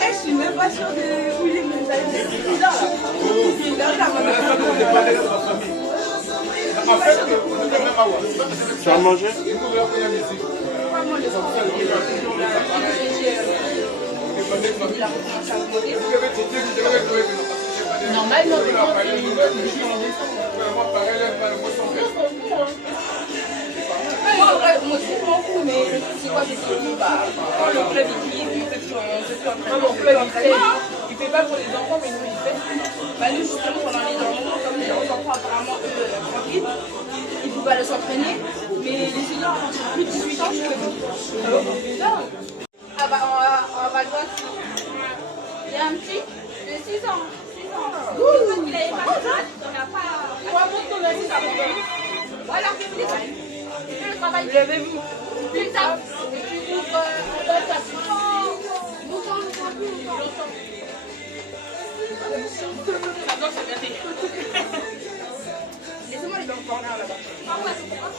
Je suis même pas sûre de où il est, Tu as mangé? Normalement, moi aussi je m'en fous, mais c'est quoi, c'est tout, bah, quand le club il fait plus mon club il fait pas pour les enfants, mais nous il fait. Bah nous justement pendant les enfants, comme les enfants apparemment eux tranquilles, ils pouvaient aller s'entraîner, mais les étudiants à plus de 18 ans je peux pas. Ah bah on va voir. Il y a un petit de 6 ans. 6 ans. Il avait pas de classe, on n'a pas. Quoi pour ton ami ça va? Voilà, le travail. Levez-vous. Plus tard. Et tu ouvres ta laissez-moi les enfants là-bas. Ah ouais, c'est loin.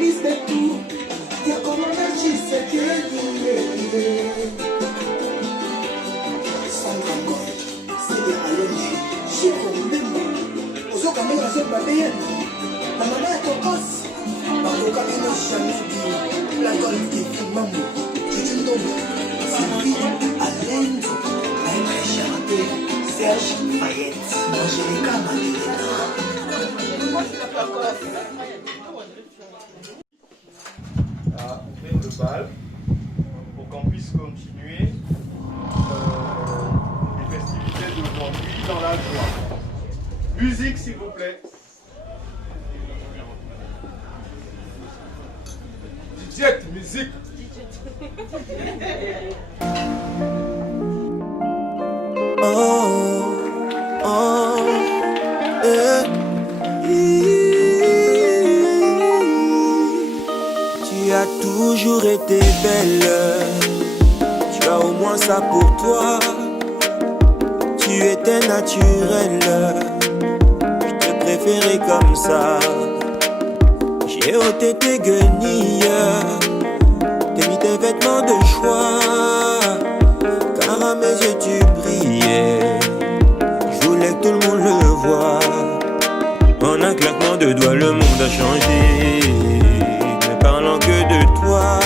ministre de tout. Tia Corona Tshisekedi. Sandra Gold, c'est Alonji, Chico Mbembo. Ozoka menga se babeye. Mamana ya tokos. Bakoka ino Chanudi. La Gold qui fait mambo. C'est une tombe. Sylvie, Alendo. Maître Charité. Serge Fayette. Angelica Madelena. À ouvrir le bal pour qu'on puisse continuer les festivités d'aujourd'hui dans la joie. Musique s'il vous plaît. DJ, musique. Tu as toujours été belle, tu as au moins ça pour toi. Tu étais naturelle, je te préférais comme ça. J'ai ôté tes guenilles, t'as mis tes vêtements de choix, car à mes yeux tu brillais. Je voulais que tout le monde le voie. En un claquement de doigts, le monde a changé. Ne parlant que de toi.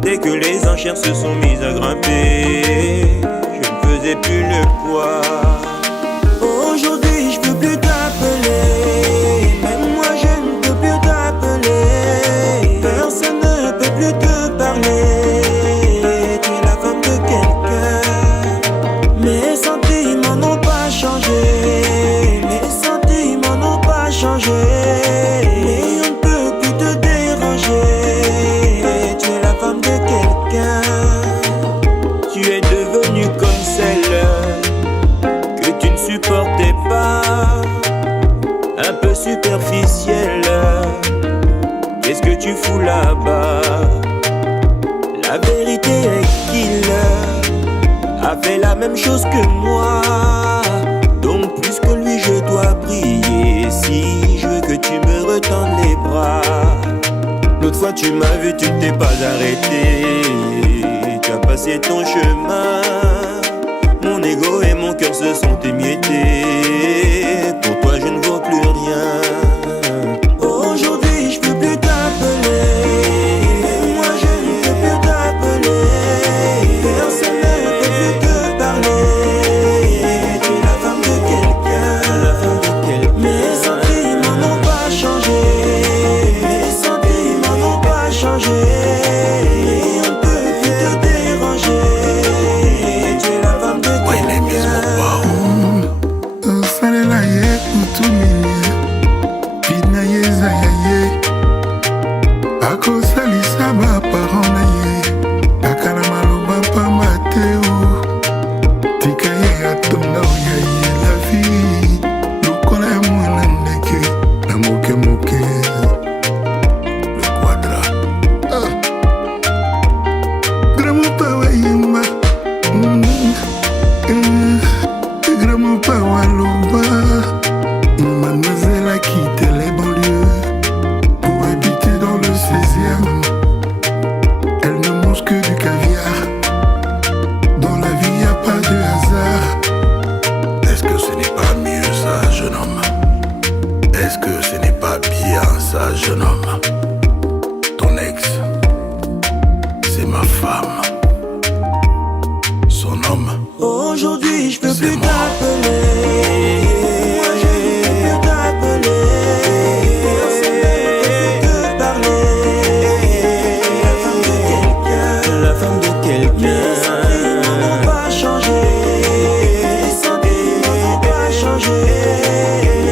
Dès que les enchères se sont mises à grimper, je ne faisais plus le poids. Aujourd'hui, je peux plus t'appeler. Même moi, je ne peux plus t'appeler. Personne ne peut plus te parler. Tu es la femme de quelqu'un. Mes sentiments n'ont pas changé. Mes sentiments n'ont pas changé. Et on ne peut plus te déranger. Tu es la femme de quelqu'un. Tu es devenue comme celle que tu ne supportais pas. Un peu superficielle. Qu'est-ce que tu fous là-bas? La vérité est qu'il a fait la même chose que moi. Donc plus que lui je dois prier. Si je veux que tu me retendes les bras. L'autre fois tu m'as vu, tu ne t'es pas arrêté. Tu as passé ton chemin. Mon ego et mon cœur se sont émiettés. Pour toi je ne vaux plus rien. Aujourd'hui je peux plus t'appeler. Moi je ne peux plus t'appeler. Personne ne peut plus te parler. Tu es la femme de quelqu'un. Mes sentiments n'ont pas changé. Mes sentiments n'ont pas changé. Et on ne peut plus te déranger. Tu es la femme de quelqu'un. Salela ye kutumini Pina ye zaya ye Ako salisa ba parent na ye Kaka na maloba pamba te o Tika ye atonga oya ye la vie Lokola ya mwana ndeke Na moke moke Le quadra Gramo pa wa yimba Gramo pa wa loba Mademoiselle a quitté les banlieues pour habiter dans le 16e. Elle ne mange que du caviar. Dans la vie, y a pas de hasard. Est-ce que ce n'est pas mieux ça, jeune homme? Est-ce que ce n'est pas bien ça, jeune homme? Ton ex, c'est ma femme. Son homme, aujourd'hui je peux plus t'appeler. Moi je ne peux plus t'appeler. Personne ne peut te parler. La femme de quelqu'un. La femme de quelqu'un. Mes sentiments n'ont pas changé. Mes sentiments n'ont pas changé.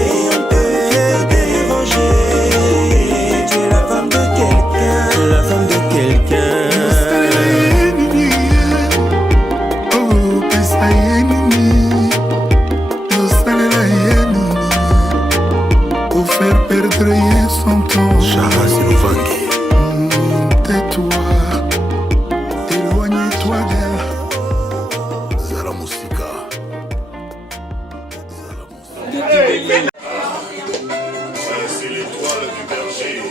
Et on ne peut plus te déranger. Tu es la femme de quelqu'un. La femme de quelqu'un. pour faire perdre son temps. Chara Silovangi. Tais-toi, éloigne-toi d'elle. Zala Musica. C'est l'étoile du berger.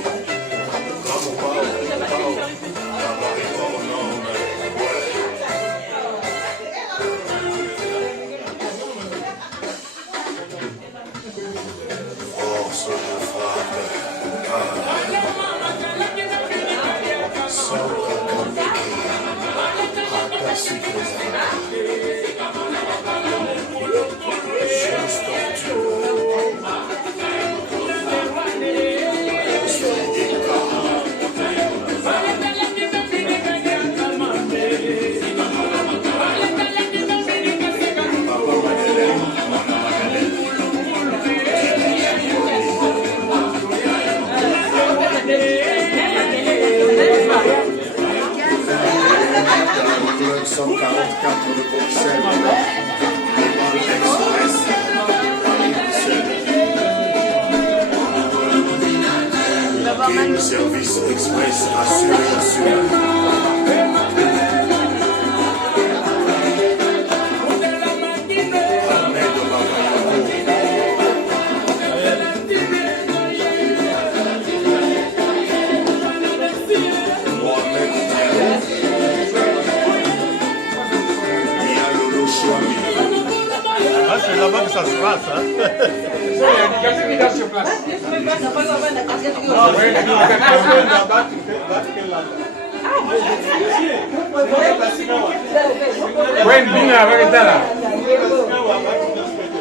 Service express assuré. C'est là-bas que ça se passe. Hein. Il y a une gaspillage sur place. Oui, bien avec ça là.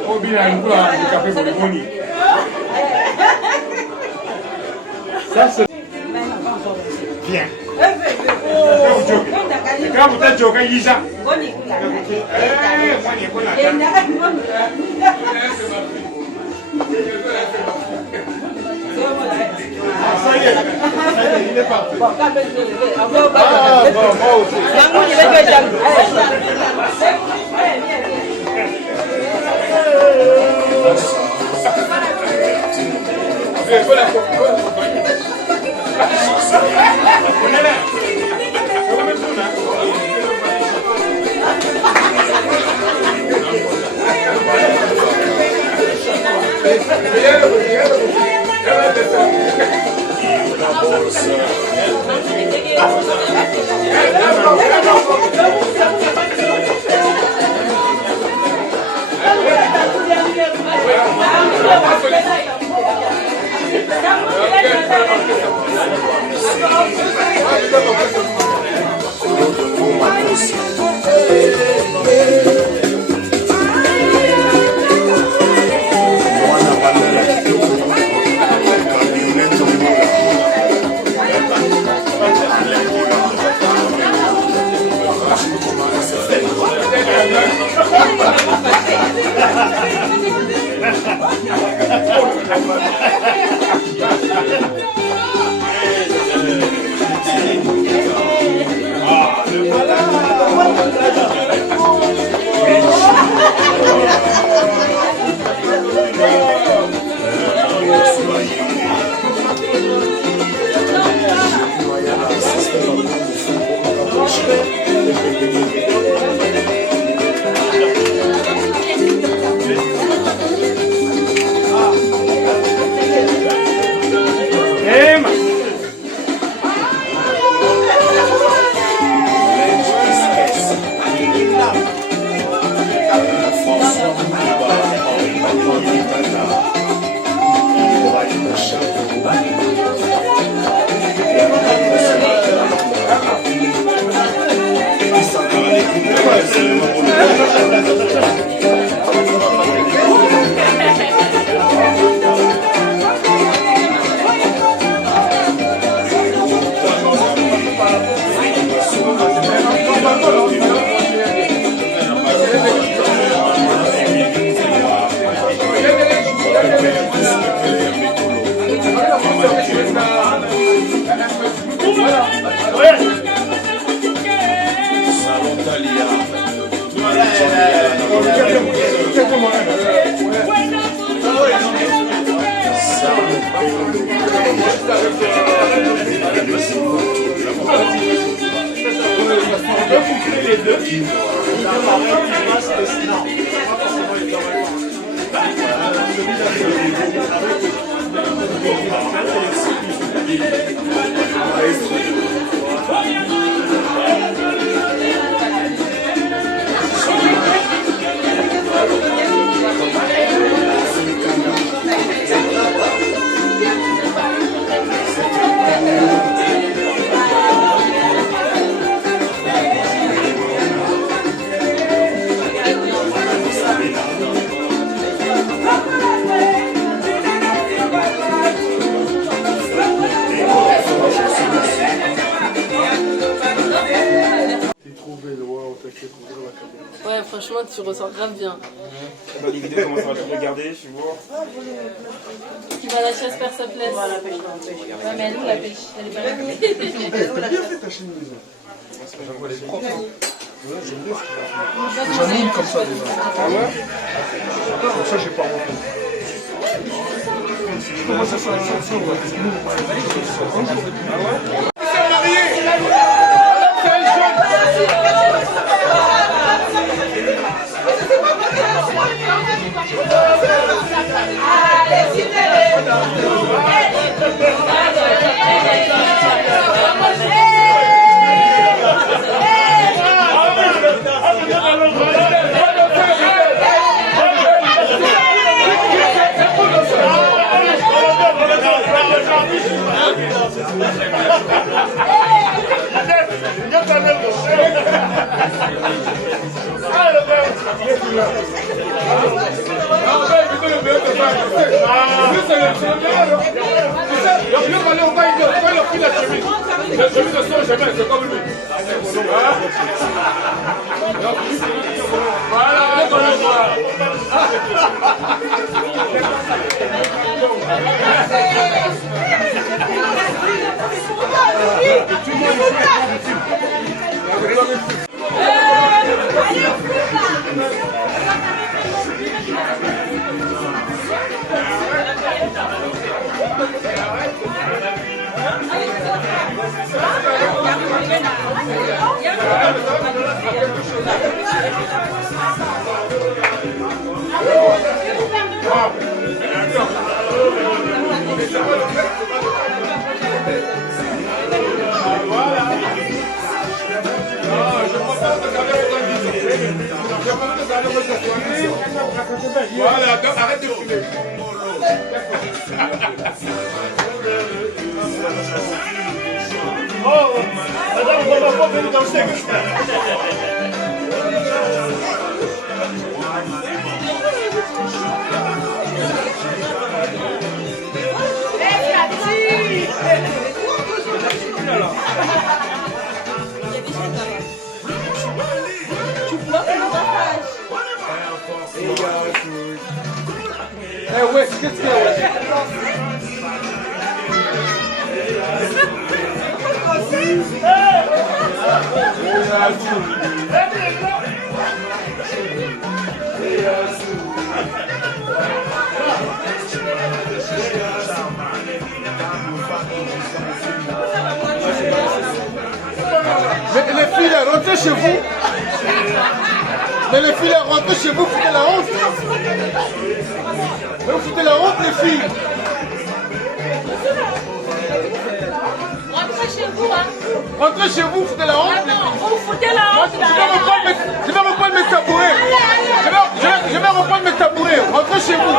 Oh, bien un peu de café pour le moni. Ça c'est bien. Quand vous êtes joker, il y a. Ça y est, il est parti. Moi Franchement, tu ressens grave bien. Dans les vidéos, comment ça va te regarder, je vois. Tu vas à la chasse, perd sa place. On va la pêche, on va pêche. Ouais, mais elle est où la pêche? Elle est pas là. Elle est bien fait ta chemise. J'avoue, elle est propre. Hein. Ouais, j'aime bien. J'en ai une comme ça déjà. Ah ouais? Comme ça, j'ai pas remonté. Comment ça sent la chanson? Ah ouais? Voilà, donc arrête de fumer. Oh, madame, on va pas venir danser. Eh ouais, qu'est-ce qu'il y a? Mais les filles, là, rentrez chez vous. Mais les filles, là, rentrez chez vous, foutez la honte. Mais vous foutez la honte, les filles. Rentrez chez vous, hein. Rentrez chez vous, foutez la honte. Ah non, vous foutez la honte. Je vais reprendre mes tabourets. Je vais reprendre mes tabourets. Rentrez chez vous.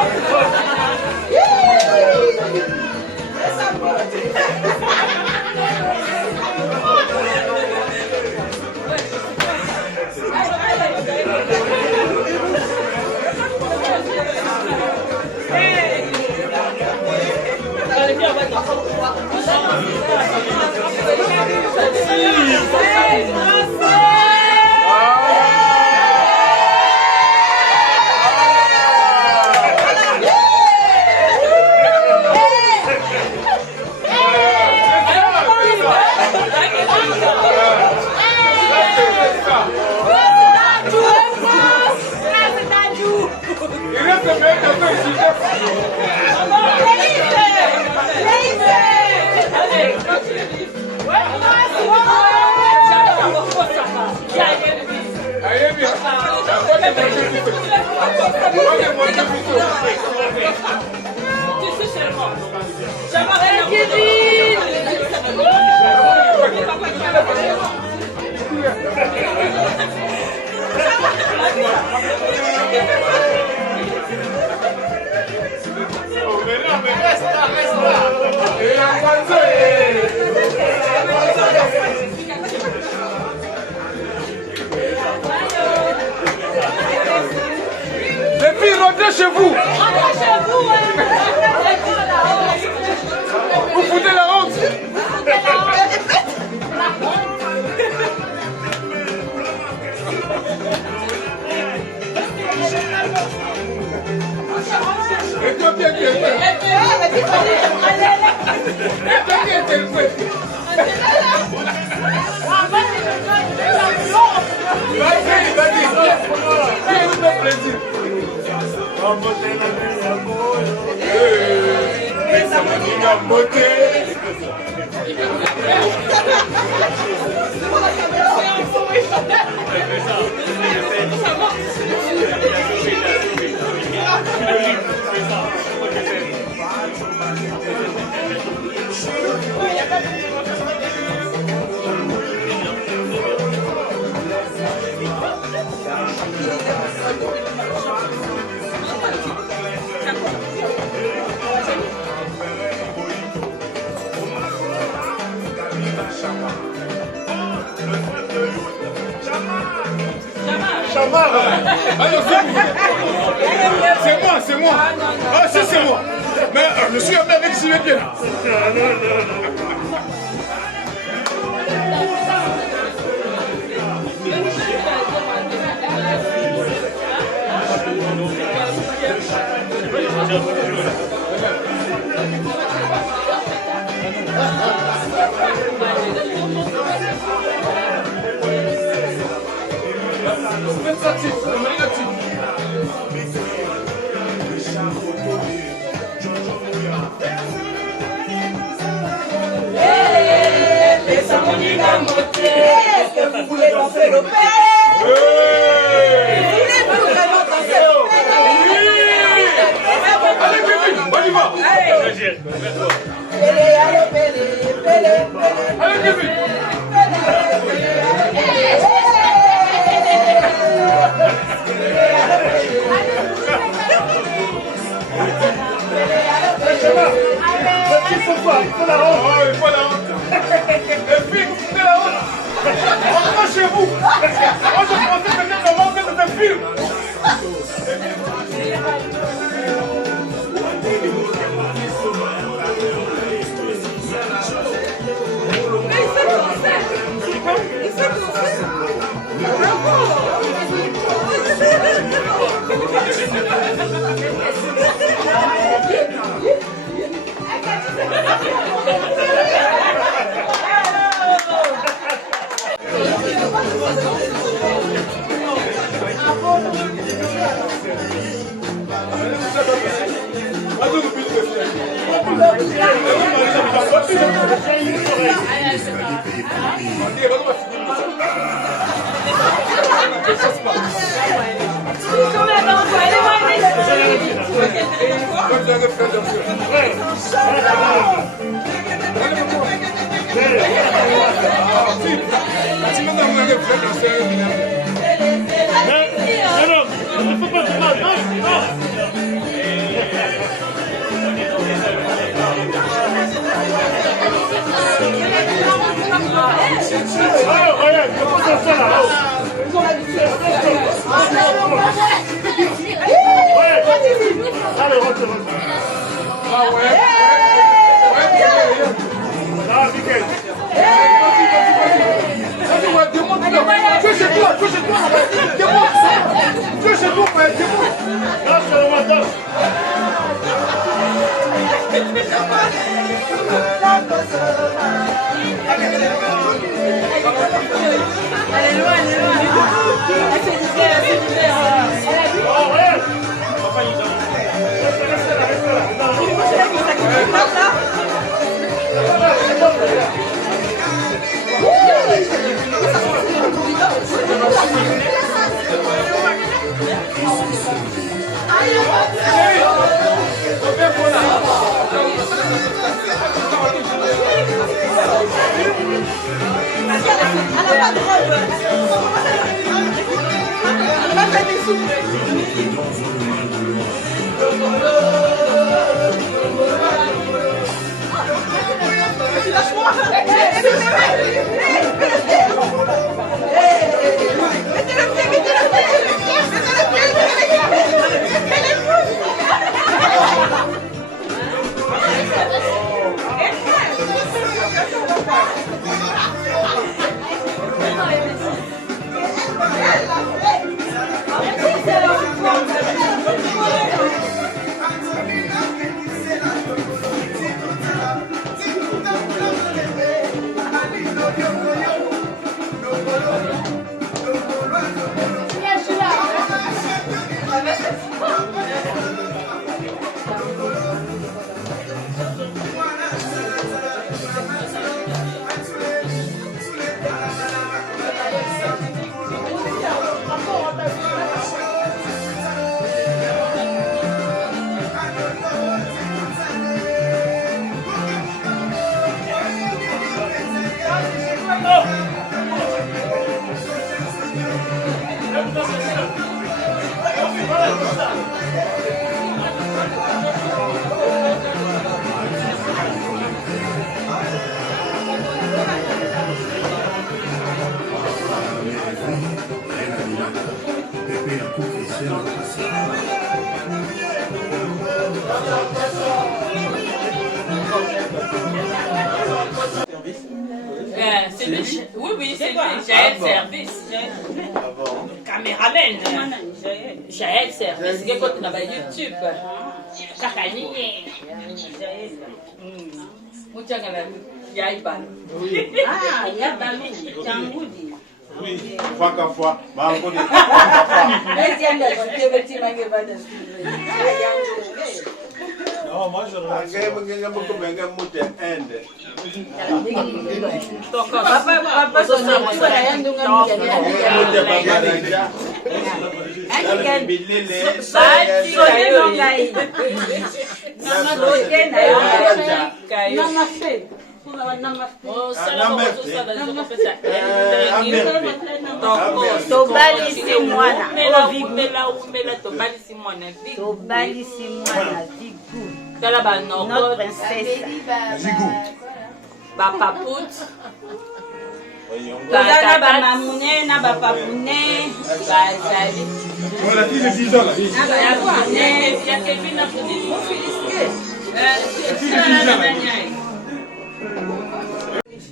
Allez, viens, on va Les filles, rentrez chez vous. Rentrez chez vous, Vous foutez la honte. Chamar. Alors c'est moi. Ah si c'est moi. Mais je suis appelé avec si bien. Est-ce que vous voulez danser le père? Voulez-vous vraiment danser le père? Allez, on y va. Il faut la honte. Il faut la honte. Les filles, vous foutez la honte. Rentrez chez vous. Moi, je pensais que c'était normal que c'était un film. C'est lui. Oui, oui, c'est lui. Jaël Service. Caméraman. Jaël Service. Il y a quoi dans YouTube. Chakaniye. Mouchangala. Yaïban. Ah, Yabalou. Tangoudi. Oui, fois qu'à fois. Bah, encore des fois. Non, moi je Notre princesse. Zigou. Bapaput. Tozana bamamune na bapapune. Bazali. On a dit le 10 ans là. Il y a Kevin à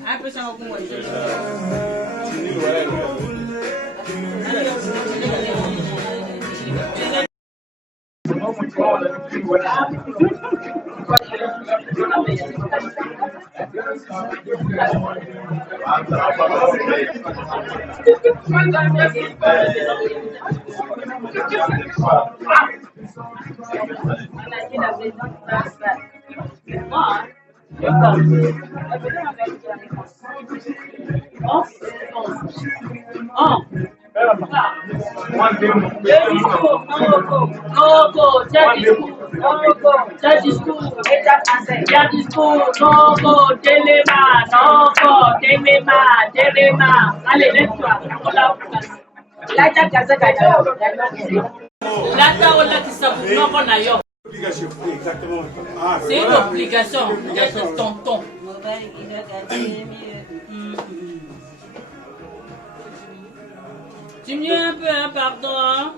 Un peu sans Allez, lève-toi. Exactement. C'est une obligation d'être tonton. Tu mieux un peu, hein, pardon. Hein?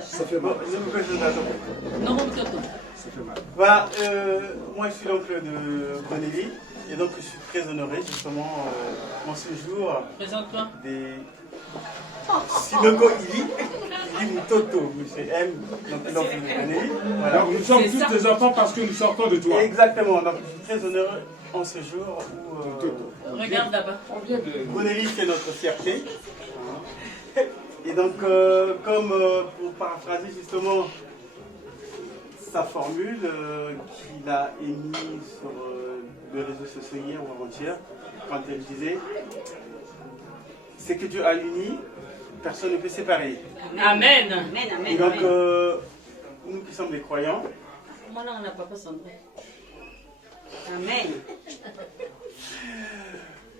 Ça fait mal. Non, Voilà, moi je suis l'oncle de Bonelli et donc je suis très honoré justement en ce jour. Présente-toi. Des Siloko Ili Mutoto, monsieur M, donc l'oncle de Bonelli. Voilà. Donc nous sommes tous des enfants parce que nous sortons de toi. Exactement, donc je suis très honoré en ce jour où regarde là-bas. Bonelli fait notre fierté. Et donc, comme pour paraphraser justement sa formule qu'il a émise sur les réseaux sociaux hier ou avant-hier, quand elle disait « C'est que Dieu a uni, personne ne peut séparer. » Amen. Et donc, nous qui sommes des croyants, moi là on n'a pas Sandré. Amen.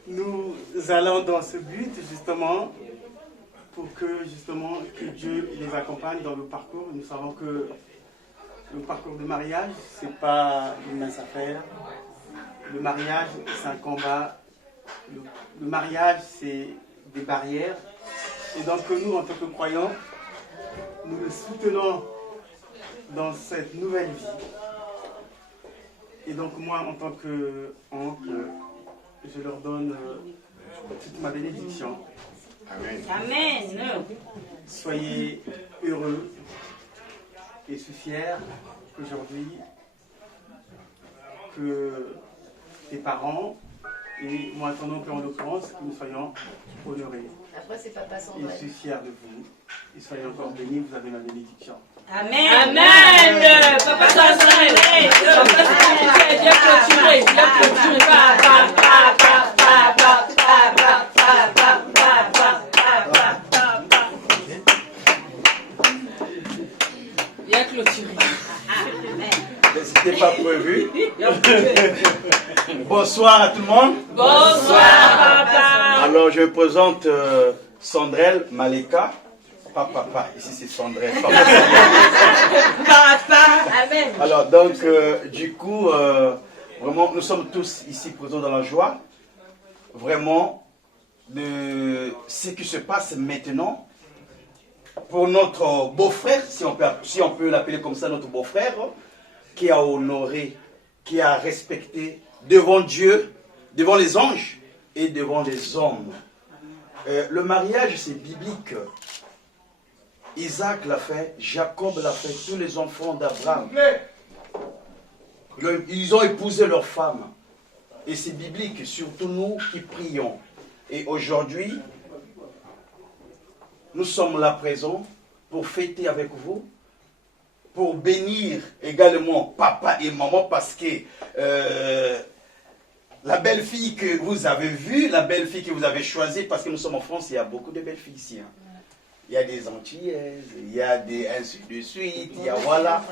Nous allons dans ce but justement pour que Dieu les accompagne dans le parcours. Nous savons que le parcours de mariage, c'est pas une mince affaire. Le mariage, c'est un combat. Le mariage, c'est des barrières. Et donc nous, en tant que croyants, nous le soutenons dans cette nouvelle vie. Et donc moi, en tant qu'oncle, je leur donne toute ma bénédiction. Amen. Soyez heureux et je suis fier qu'aujourd'hui, que tes parents et moi, ton oncle en l'occurrence, que nous soyons honorés. Après, c'est Papa Sandré. Et je suis fier de vous. Et soyez encore bénis, vous avez ma bénédiction. Amen. Amen. Papa, ça sera aimé. Papa, c'est bien clôturé. Bien clôturé. Bien clôturé. C'était pas prévu. Bonsoir à tout le monde. Bonsoir, papa. Alors, je me présente Sandrel Maleka. Pas papa, ici c'est Sandrel. Papa. Amen. Alors, donc, du coup, vraiment, nous sommes tous ici présents dans la joie. Vraiment, de ce qui se passe maintenant pour notre beau-frère, si on peut l'appeler comme ça, notre beau-frère, qui a honoré, qui a respecté devant Dieu, devant les anges et devant les hommes. Le mariage, c'est biblique. Isaac l'a fait, Jacob l'a fait, tous les enfants d'Abraham. Ils ont épousé leurs femmes. Et c'est biblique, surtout nous qui prions. Et aujourd'hui, nous sommes là présents pour fêter avec vous, pour bénir également papa et maman, parce que la belle-fille que vous avez vue, la belle-fille que vous avez choisie, parce que nous sommes en France, il y a beaucoup de belles filles ici. Hein. Il y a des Antillaises, il y a des ainsi de suite, il y a voilà,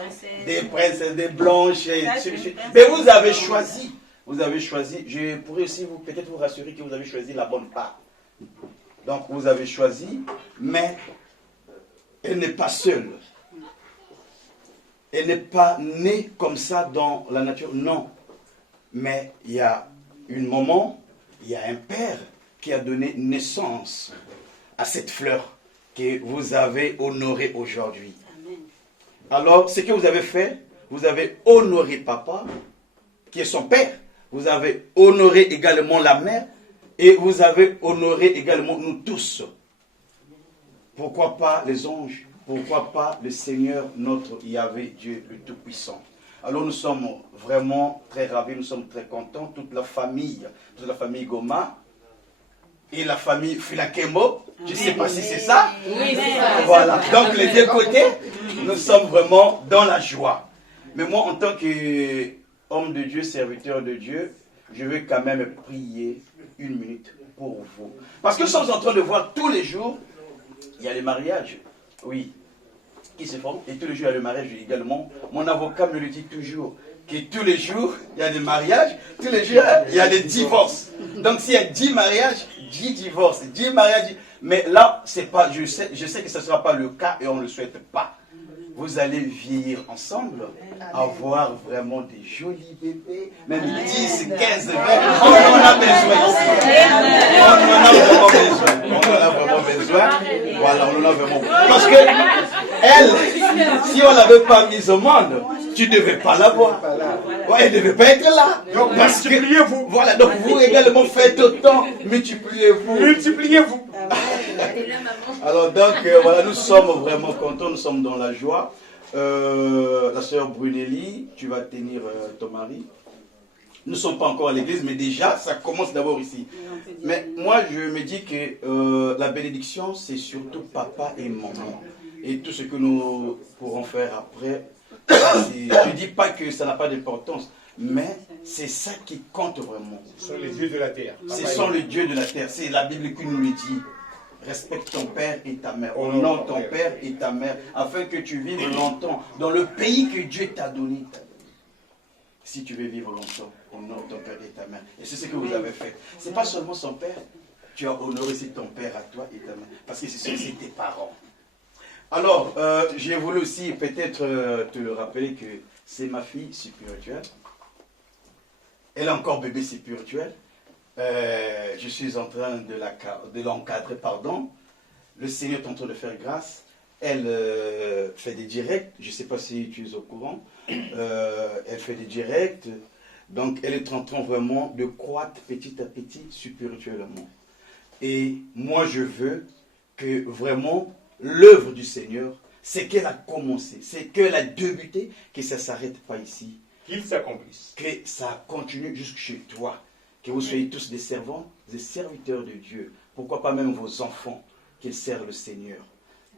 des princesses, des blanches, et ainsi de suite. Mais vous avez choisi, je pourrais aussi peut-être vous rassurer que vous avez choisi la bonne part. Donc vous avez choisi, mais elle n'est pas seule. Elle n'est pas née comme ça dans la nature, non. Mais il y a une maman, il y a un père qui a donné naissance à cette fleur que vous avez honorée aujourd'hui. Alors, ce que vous avez fait, vous avez honoré papa, qui est son père. Vous avez honoré également la mère, et vous avez honoré également nous tous. Pourquoi pas les anges? Pourquoi pas le Seigneur, notre Yahvé, Dieu le Tout-Puissant? Alors nous sommes vraiment très ravis, nous sommes très contents, toute la famille Goma et la famille Filakembo, je ne sais pas si c'est ça. Oui, c'est ça. Voilà, donc les deux côtés, nous sommes vraiment dans la joie. Mais moi, en tant qu'homme de Dieu, serviteur de Dieu, je vais quand même prier une minute pour vous. Parce que nous sommes en train de voir tous les jours, il y a les mariages. Oui, qui se forment. Et tous les jours, il y a le mariage également. Mon avocat me le dit toujours, que tous les jours, il y a des mariages, tous les jours, il y a des divorces. Donc, s'il y a 10 mariages, 10 divorces, 10 mariages. Mais là, c'est pas, je sais que ce ne sera pas le cas et on ne le souhaite pas. Vous allez vieillir ensemble, avoir vraiment des jolis bébés, même 10, 15, 20. On en a besoin ici. On en a vraiment besoin. On en a vraiment besoin. Voilà, on en a vraiment besoin. Parce que elle, si on ne l'avait pas mise au monde, tu ne devais pas l'avoir. Ouais, elle ne devait pas être là. Donc, multipliez-vous. Voilà, donc vous également faites autant. Multipliez-vous. Multipliez-vous. Alors donc, voilà, nous sommes vraiment contents, nous sommes dans la joie. La sœur Brunelli, tu vas tenir ton mari. Nous ne sommes pas encore à l'église, mais déjà, ça commence d'abord ici. Mais moi, je me dis que la bénédiction, c'est surtout papa et maman. Et tout ce que nous pourrons faire après, je ne dis pas que ça n'a pas d'importance, mais c'est ça qui compte vraiment. Ce sont les dieux de la terre. Ce sont les dieux de la terre. C'est la Bible qui nous le dit. Respecte ton père et ta mère. Honore ton père et ta mère, afin que tu vives longtemps dans le pays que Dieu t'a donné. Si tu veux vivre longtemps, honore ton père et ta mère. Et c'est ce que vous avez fait. Ce n'est pas seulement son père, tu as honoré aussi ton père à toi et ta mère. Parce que c'est tes parents. Alors, j'ai voulu aussi peut-être te le rappeler que c'est ma fille spirituelle. Elle est encore bébé spirituel. Je suis en train de l'encadrer, pardon. Le Seigneur est en train de faire grâce. Elle fait des directs. Je ne sais pas si tu es au courant. Elle fait des directs. Donc, elle est en train vraiment de croître petit à petit spirituellement. Et moi, je veux que vraiment l'œuvre du Seigneur, c'est qu'elle a commencé, c'est qu'elle a débuté, que ça ne s'arrête pas ici. Qu'il s'accomplisse. Que ça continue jusque chez toi. Que vous soyez tous des servants, des serviteurs de Dieu. Pourquoi pas même vos enfants, qu'ils servent le Seigneur.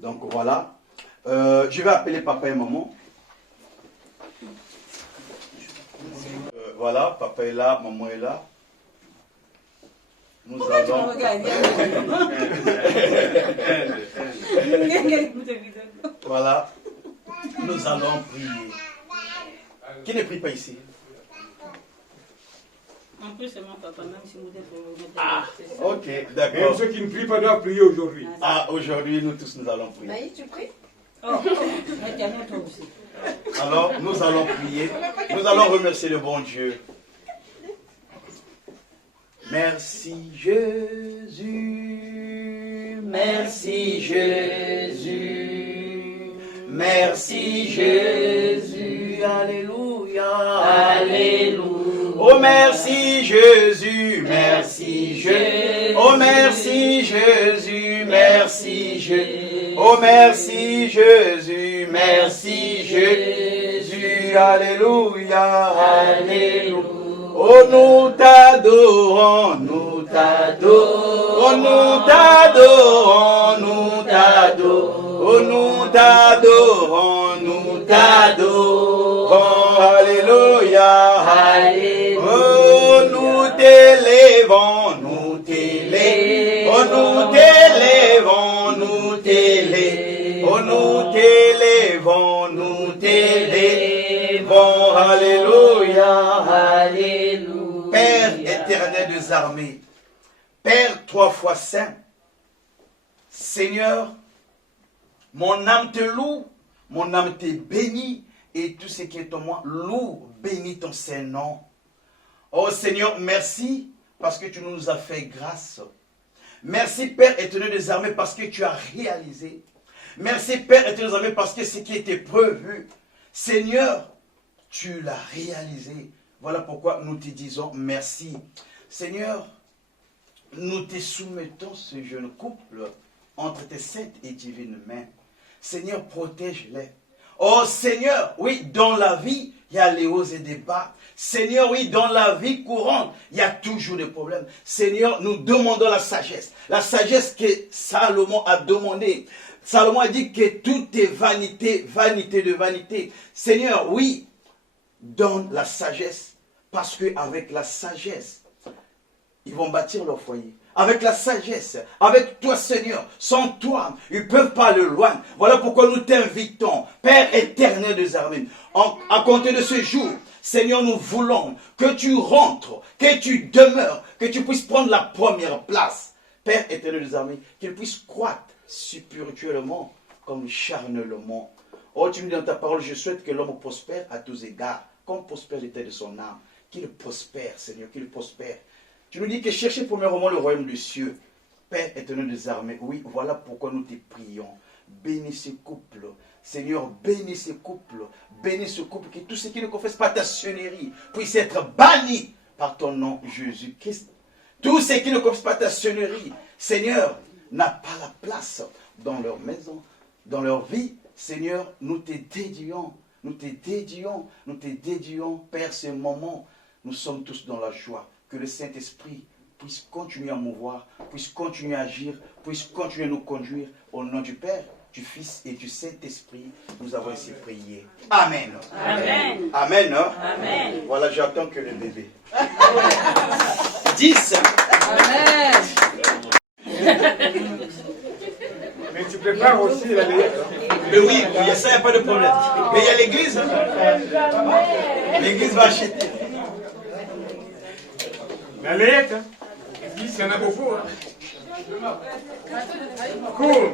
Donc voilà, Je vais appeler papa et maman. Voilà, papa est là, maman est là. Nous allons... Voilà, nous allons prier. Qui ne prie pas ici? En plus, c'est mon papa, même si vous êtes pour mettre Ok, d'accord. Même ceux qui ne prient pas doivent prier aujourd'hui. Ah, aujourd'hui, nous tous, nous allons prier. Maï, tu pries? Oh, toi aussi. Alors, nous allons prier. Nous allons remercier le bon Dieu. Merci Jésus, merci Jésus, merci Jésus, alléluia, alléluia. Oh merci Jésus, merci Jésus, oh merci Jésus, merci Jésus, oh merci Jésus, merci Jésus, alléluia, alléluia. Oh nous t'adorons, nous t'adorons, oh nous t'adorons, nous t'adorons, oh nous t'adorons, nous t'adorons, alléluia, alléluia. Oh nous t'élèvons, nous t'élèvons, oh nous t'élèvons, nous t'élèvons, oh nous t'élèvons, nous t'élèvons, alléluia, alléluia. Père éternel des armées, Père 3 fois saint, Seigneur, mon âme te loue, mon âme te bénit, et tout ce qui est en moi loue, bénis ton Saint-Nom. Oh Seigneur, merci parce que tu nous as fait grâce. Merci Père éternel des armées parce que tu as réalisé. Merci Père éternel des armées parce que ce qui était prévu, Seigneur, tu l'as réalisé. Voilà pourquoi nous te disons merci. Seigneur, nous te soumettons ce jeune couple entre tes saintes et divines mains. Seigneur, protège-les. Oh Seigneur, oui, dans la vie, il y a les hauts et des bas. Seigneur, oui, dans la vie courante, il y a toujours des problèmes. Seigneur, nous demandons la sagesse. La sagesse que Salomon a demandé. Salomon a dit que tout est vanité, vanité de vanité. Seigneur, oui, donne la sagesse. Parce qu'avec la sagesse, ils vont bâtir leur foyer. Avec la sagesse, avec toi Seigneur, sans toi, ils ne peuvent pas aller loin. Voilà pourquoi nous t'invitons, Père éternel des armées, à compter de ce jour, Seigneur, nous voulons que tu rentres, que tu demeures, que tu puisses prendre la première place. Père éternel des armées, qu'il puisse croître spirituellement comme charnellement. Oh, tu nous dis dans ta parole, je souhaite que l'homme prospère à tous égards, comme prospère l'état de son âme. Qu'il prospère, Seigneur, qu'il prospère. Tu nous dis que cherchez premièrement le royaume des cieux. Père éternel des armées, oui, voilà pourquoi nous te prions. Bénis ce couple. Seigneur, bénis ce couple. Bénis ce couple, que tout ce qui ne confesse pas ta sonnerie puisse être banni par ton nom, Jésus-Christ. Tout ce qui ne confesse pas ta sonnerie, Seigneur, n'a pas la place dans leur maison, dans leur vie. Seigneur, nous te dédions. Nous te dédions, Père, ce moment, nous sommes tous dans la joie. Que le Saint-Esprit puisse continuer à mouvoir, puisse continuer à agir, puisse continuer à nous conduire. Au nom du Père, du Fils et du Saint-Esprit, nous avons ainsi prié. Amen. Amen. Amen. Amen. Voilà, j'attends que le bébé. 10. Amen. Mais tu prépares aussi la lettre. Mais oui, il y a ça, il n'y a pas de problème. Mais il y a l'église. L'église va acheter. La lettre, il y en a beaucoup. Cool.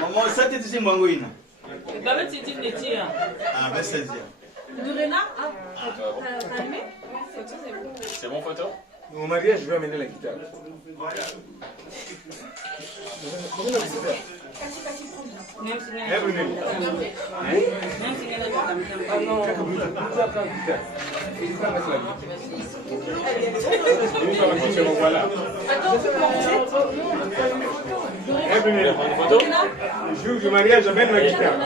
Maman, ça t'es dit Mangouine. Ah, ben c'est dire. C'est bon photo? Au mariage, je vais amener la guitare. Le jour du mariage, j'amène ma guitare.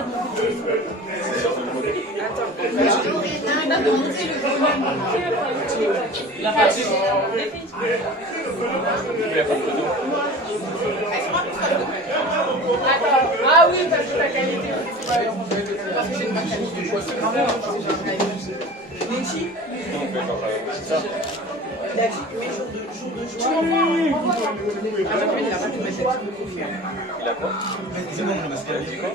Ah oui, parce que la qualité. Parce que j'ai une qualité de choix. C'est vraiment Letty. Il a dit mes jours de joie. Il a pas pu mettre la petite. Il a quoi? C'est bon, parce qu'il a dit quoi?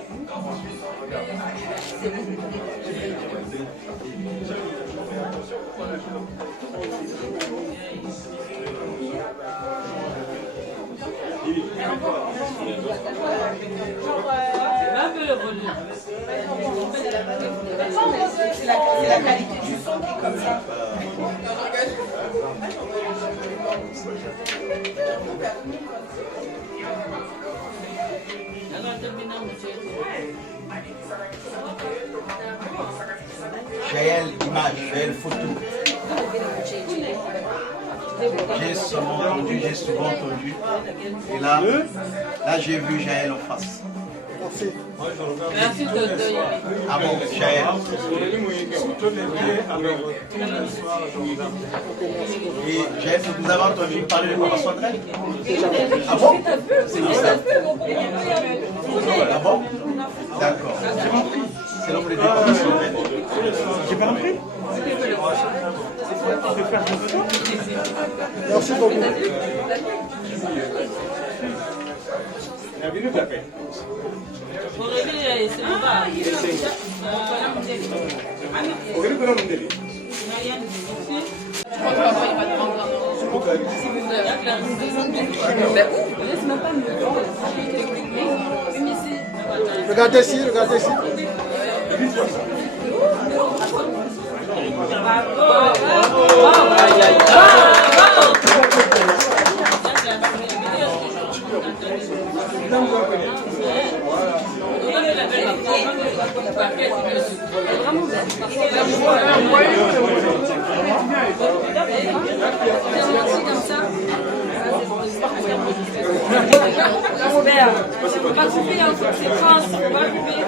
Un peu le volume. C'est la qualité du son qui est comme ça. Jaël image, Jaël photo. J'ai souvent entendu, j'ai souvent entendu. Et là j'ai vu Jaël en face. Merci Toto. Ah bon, Jaël. Et Jaël, vous avez entendu parler de Papa Soitrel? Ah bon? C'est qui ça? Ah bon? D'accord. J'ai compris. C'est l'homme de Papa Soitrel. J'ai pas compris? Merci beaucoup. C'est bon pas. Regardez ici, regardez ici. Faut pas couper, hein, faut que c'est trans, faut pas couper.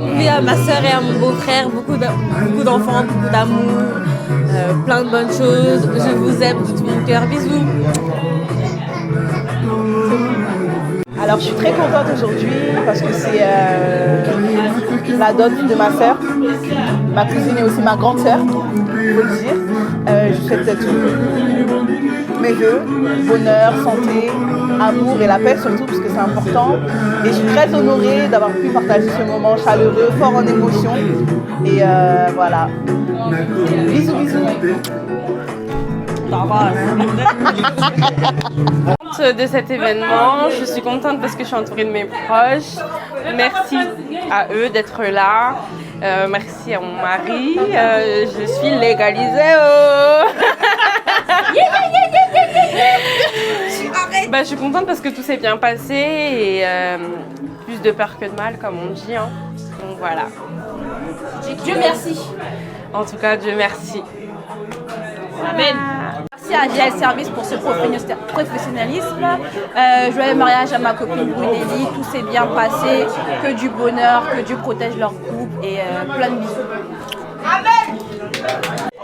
Oui, à ma soeur et à mon beau-frère, beaucoup d'enfants, beaucoup d'amour, plein de bonnes choses. Je vous aime de tout mon cœur. Bisous. Alors je suis très contente aujourd'hui parce que c'est la dot de ma soeur, ma cousine et aussi ma grande soeur, il faut le dire. Je souhaite tous mes vœux, bonheur, santé, amour et la paix surtout parce que c'est important. Et je suis très honorée d'avoir pu partager ce moment chaleureux, fort en émotion. Et voilà. Bisous, bisous. De cet événement, je suis contente parce que je suis entourée de mes proches. Merci à eux d'être là. Merci à mon mari. Je suis légalisée. Je suis contente parce que tout s'est bien passé et plus de peur que de mal, comme on dit. Hein. Donc voilà. Dieu merci. En tout cas, Dieu merci. Amen. Merci merci à GL Service pour ce professionnalisme. Joyeux mariage à ma copine Brunelli, tout s'est bien passé, que du bonheur, que Dieu protège leur couple et plein de bisous.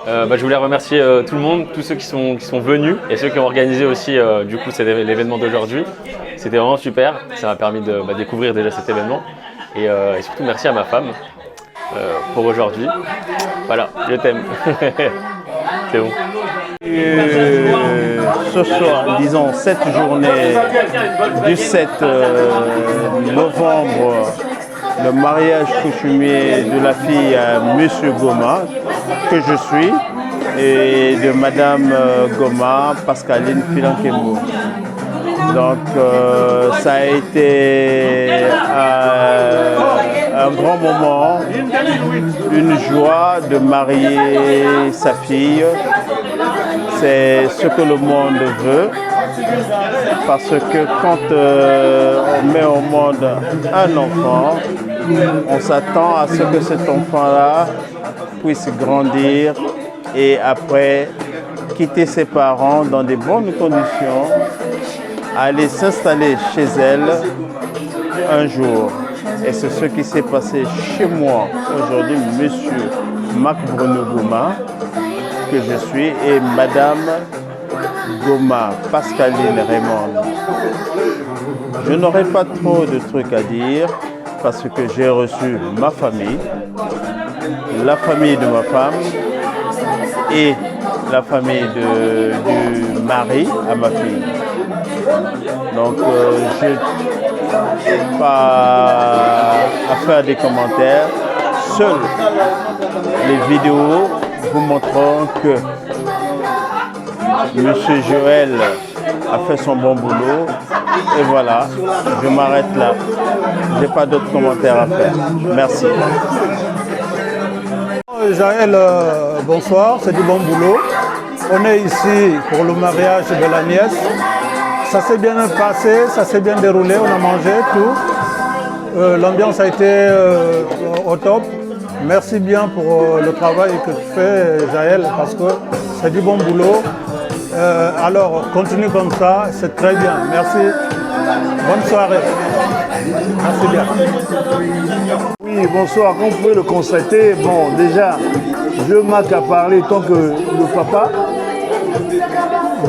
Je voulais remercier tout le monde, tous ceux qui sont venus et ceux qui ont organisé aussi du coup l'événement d'aujourd'hui. C'était vraiment super, ça m'a permis de découvrir déjà cet événement et surtout merci à ma femme pour aujourd'hui. Voilà, je t'aime. C'est bon. Ce soir, disons cette journée du 7 novembre, le mariage coutumier de la fille à Monsieur Goma, que je suis, et de Madame Goma, Pascaline Filankemo. Donc ça a été un grand moment, une joie de marier sa fille. C'est ce que le monde veut, parce que quand on met au monde un enfant, on s'attend à ce que cet enfant-là puisse grandir et après quitter ses parents dans de bonnes conditions, aller s'installer chez elle un jour. Et c'est ce qui s'est passé chez moi aujourd'hui, Monsieur Mac Bruno Goma, que je suis, et Madame Goma, Pascaline Raymond. Je n'aurai pas trop de trucs à dire parce que j'ai reçu ma famille, la famille de ma femme et la famille du mari à ma fille. Donc je n'ai pas à faire des commentaires. Seules les vidéos vous montreront que M. Joël a fait son bon boulot. Et voilà, je m'arrête là. Je n'ai pas d'autres commentaires à faire. Merci. Joël, bonsoir, c'est du bon boulot. On est ici pour le mariage de la nièce. Ça s'est bien passé, ça s'est bien déroulé, on a mangé tout. L'ambiance a été au top. Merci bien pour le travail que tu fais, Jaël, parce que c'est du bon boulot. Alors, continue comme ça, c'est très bien. Merci. Bonne soirée. Merci bien. Oui, bonsoir. Comme vous pouvez le constater, bon, déjà, je Mac a parlé tant que le papa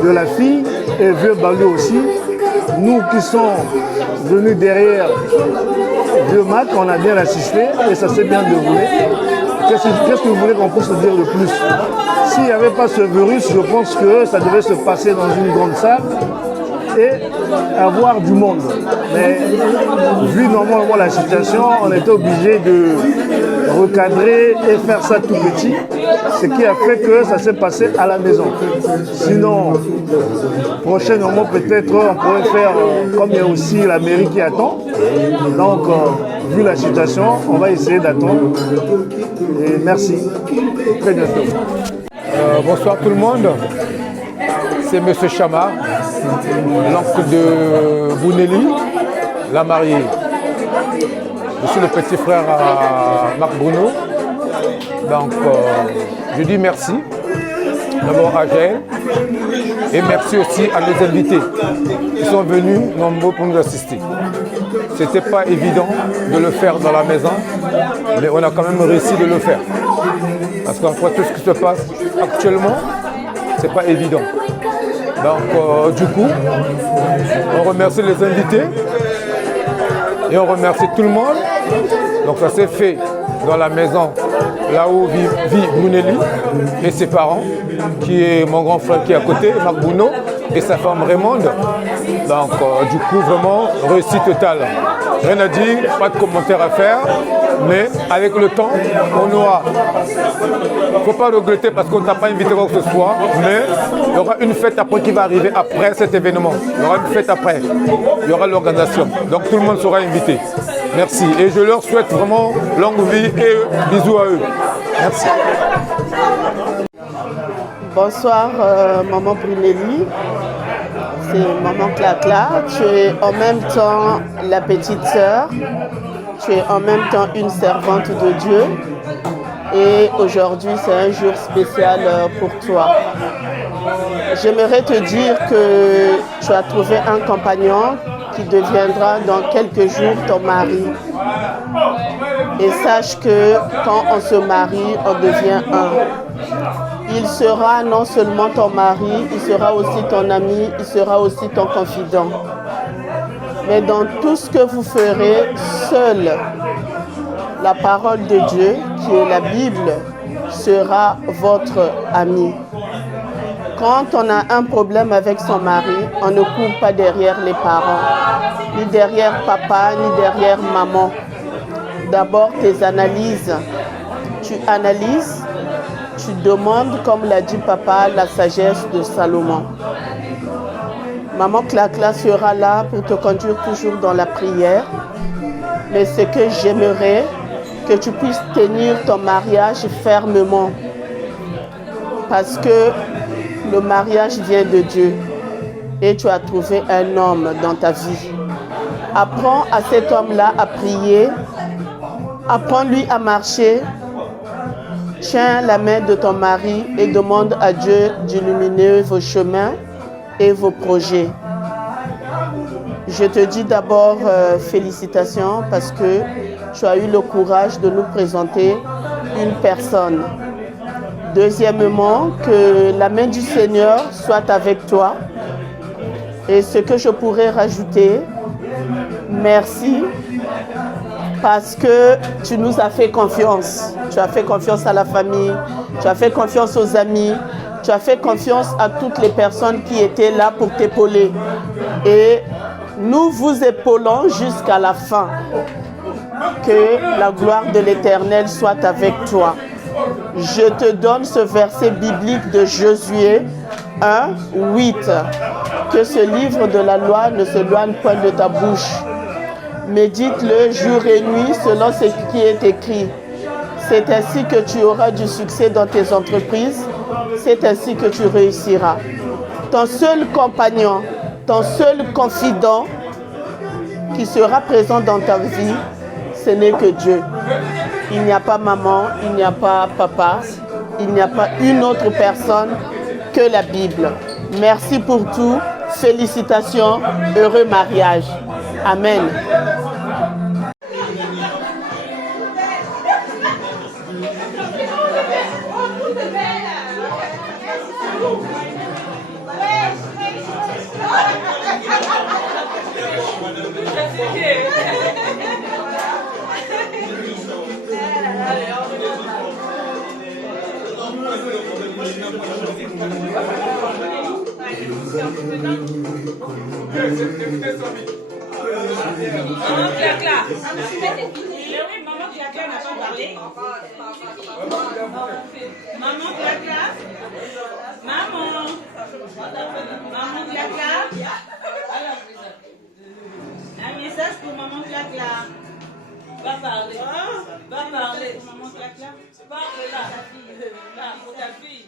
de la fille et Vieux Balou aussi. Nous qui sommes venus derrière Vieux Mac, on a bien assisté et ça s'est bien déroulé. Qu'est-ce que vous voulez qu'on puisse dire de plus? S'il n'y avait pas ce virus, je pense que ça devait se passer dans une grande salle et avoir du monde. Mais vu normalement la situation, on était obligé de recadrer et faire ça tout petit, ce qui a fait que ça s'est passé à la maison. Sinon, prochainement peut-être on pourrait faire comme il y a aussi la mairie qui attend. Donc, vu la situation, on va essayer d'attendre. Et merci. Très bientôt. Bonsoir tout le monde. C'est M. Chama, l'oncle de Brunelli, la mariée. Je suis le petit frère à Marc Bruno. Donc, je dis merci d'abord à Jaël et merci aussi à nos invités qui sont venus nombreux pour nous assister. Ce n'était pas évident de le faire dans la maison, mais on a quand même réussi de le faire. Parce qu'après tout ce qui se passe actuellement, ce n'est pas évident. Donc, du coup, on remercie les invités et on remercie tout le monde. Donc, ça s'est fait dans la maison, là où vit Brunelli et ses parents, qui est mon grand frère qui est à côté, Marc Bruno, et sa femme Raymond. Donc, du coup, vraiment, réussite totale. Rien à dire, pas de commentaires à faire, mais avec le temps, on aura. Il ne faut pas regretter parce qu'on ne t'a pas invité quoi que ce soit, mais il y aura une fête après qui va arriver après cet événement. Il y aura une fête après. Il y aura l'organisation. Donc, tout le monde sera invité. Merci. Et je leur souhaite vraiment longue vie et bisous à eux. Merci. Bonsoir, maman Brunelli. C'est maman Clacla. Tu es en même temps la petite sœur. Tu es en même temps une servante de Dieu. Et aujourd'hui, c'est un jour spécial pour toi. J'aimerais te dire que tu as trouvé un compagnon qui deviendra dans quelques jours ton mari. Et sache que quand on se marie, on devient un. Il sera non seulement ton mari, il sera aussi ton ami, il sera aussi ton confident. Mais dans tout ce que vous ferez, seule la parole de Dieu, qui est la Bible, sera votre ami. Quand on a un problème avec son mari, on ne court pas derrière les parents, ni derrière papa, ni derrière maman. D'abord, tes analyses. Tu analyses, tu demandes, comme l'a dit papa, la sagesse de Salomon. Maman Clacla sera là pour te conduire toujours dans la prière. Mais ce que j'aimerais, que tu puisses tenir ton mariage fermement. Parce que le mariage vient de Dieu. Et tu as trouvé un homme dans ta vie. Apprends à cet homme-là à prier. Apprends-lui à marcher. Tiens la main de ton mari et demande à Dieu d'illuminer vos chemins et vos projets. Je te dis d'abord félicitations parce que tu as eu le courage de nous présenter une personne. Deuxièmement, que la main du Seigneur soit avec toi. Et ce que je pourrais rajouter, merci parce que tu nous as fait confiance. Tu as fait confiance à la famille, tu as fait confiance aux amis, tu as fait confiance à toutes les personnes qui étaient là pour t'épauler. Et nous vous épaulons jusqu'à la fin. Que la gloire de l'Éternel soit avec toi. Je te donne ce verset biblique de Josué 1, 8. Que ce livre de la loi ne s'éloigne point de ta bouche. Médite-le jour et nuit selon ce qui est écrit. C'est ainsi que tu auras du succès dans tes entreprises. C'est ainsi que tu réussiras. Ton seul compagnon, ton seul confident qui sera présent dans ta vie, ce n'est que Dieu. Il n'y a pas maman, il n'y a pas papa, il n'y a pas une autre personne que la Bible. Merci pour tout. Félicitations. Heureux mariage. Amen. Maman Clacla. Maman Clacla n'a pas parlé. Maman Clacla. Maman. Maman Clacla. Un message pour Maman Clacla. Va parler. Va parler. Maman Clacla. Parle là. Là, pour ta fille.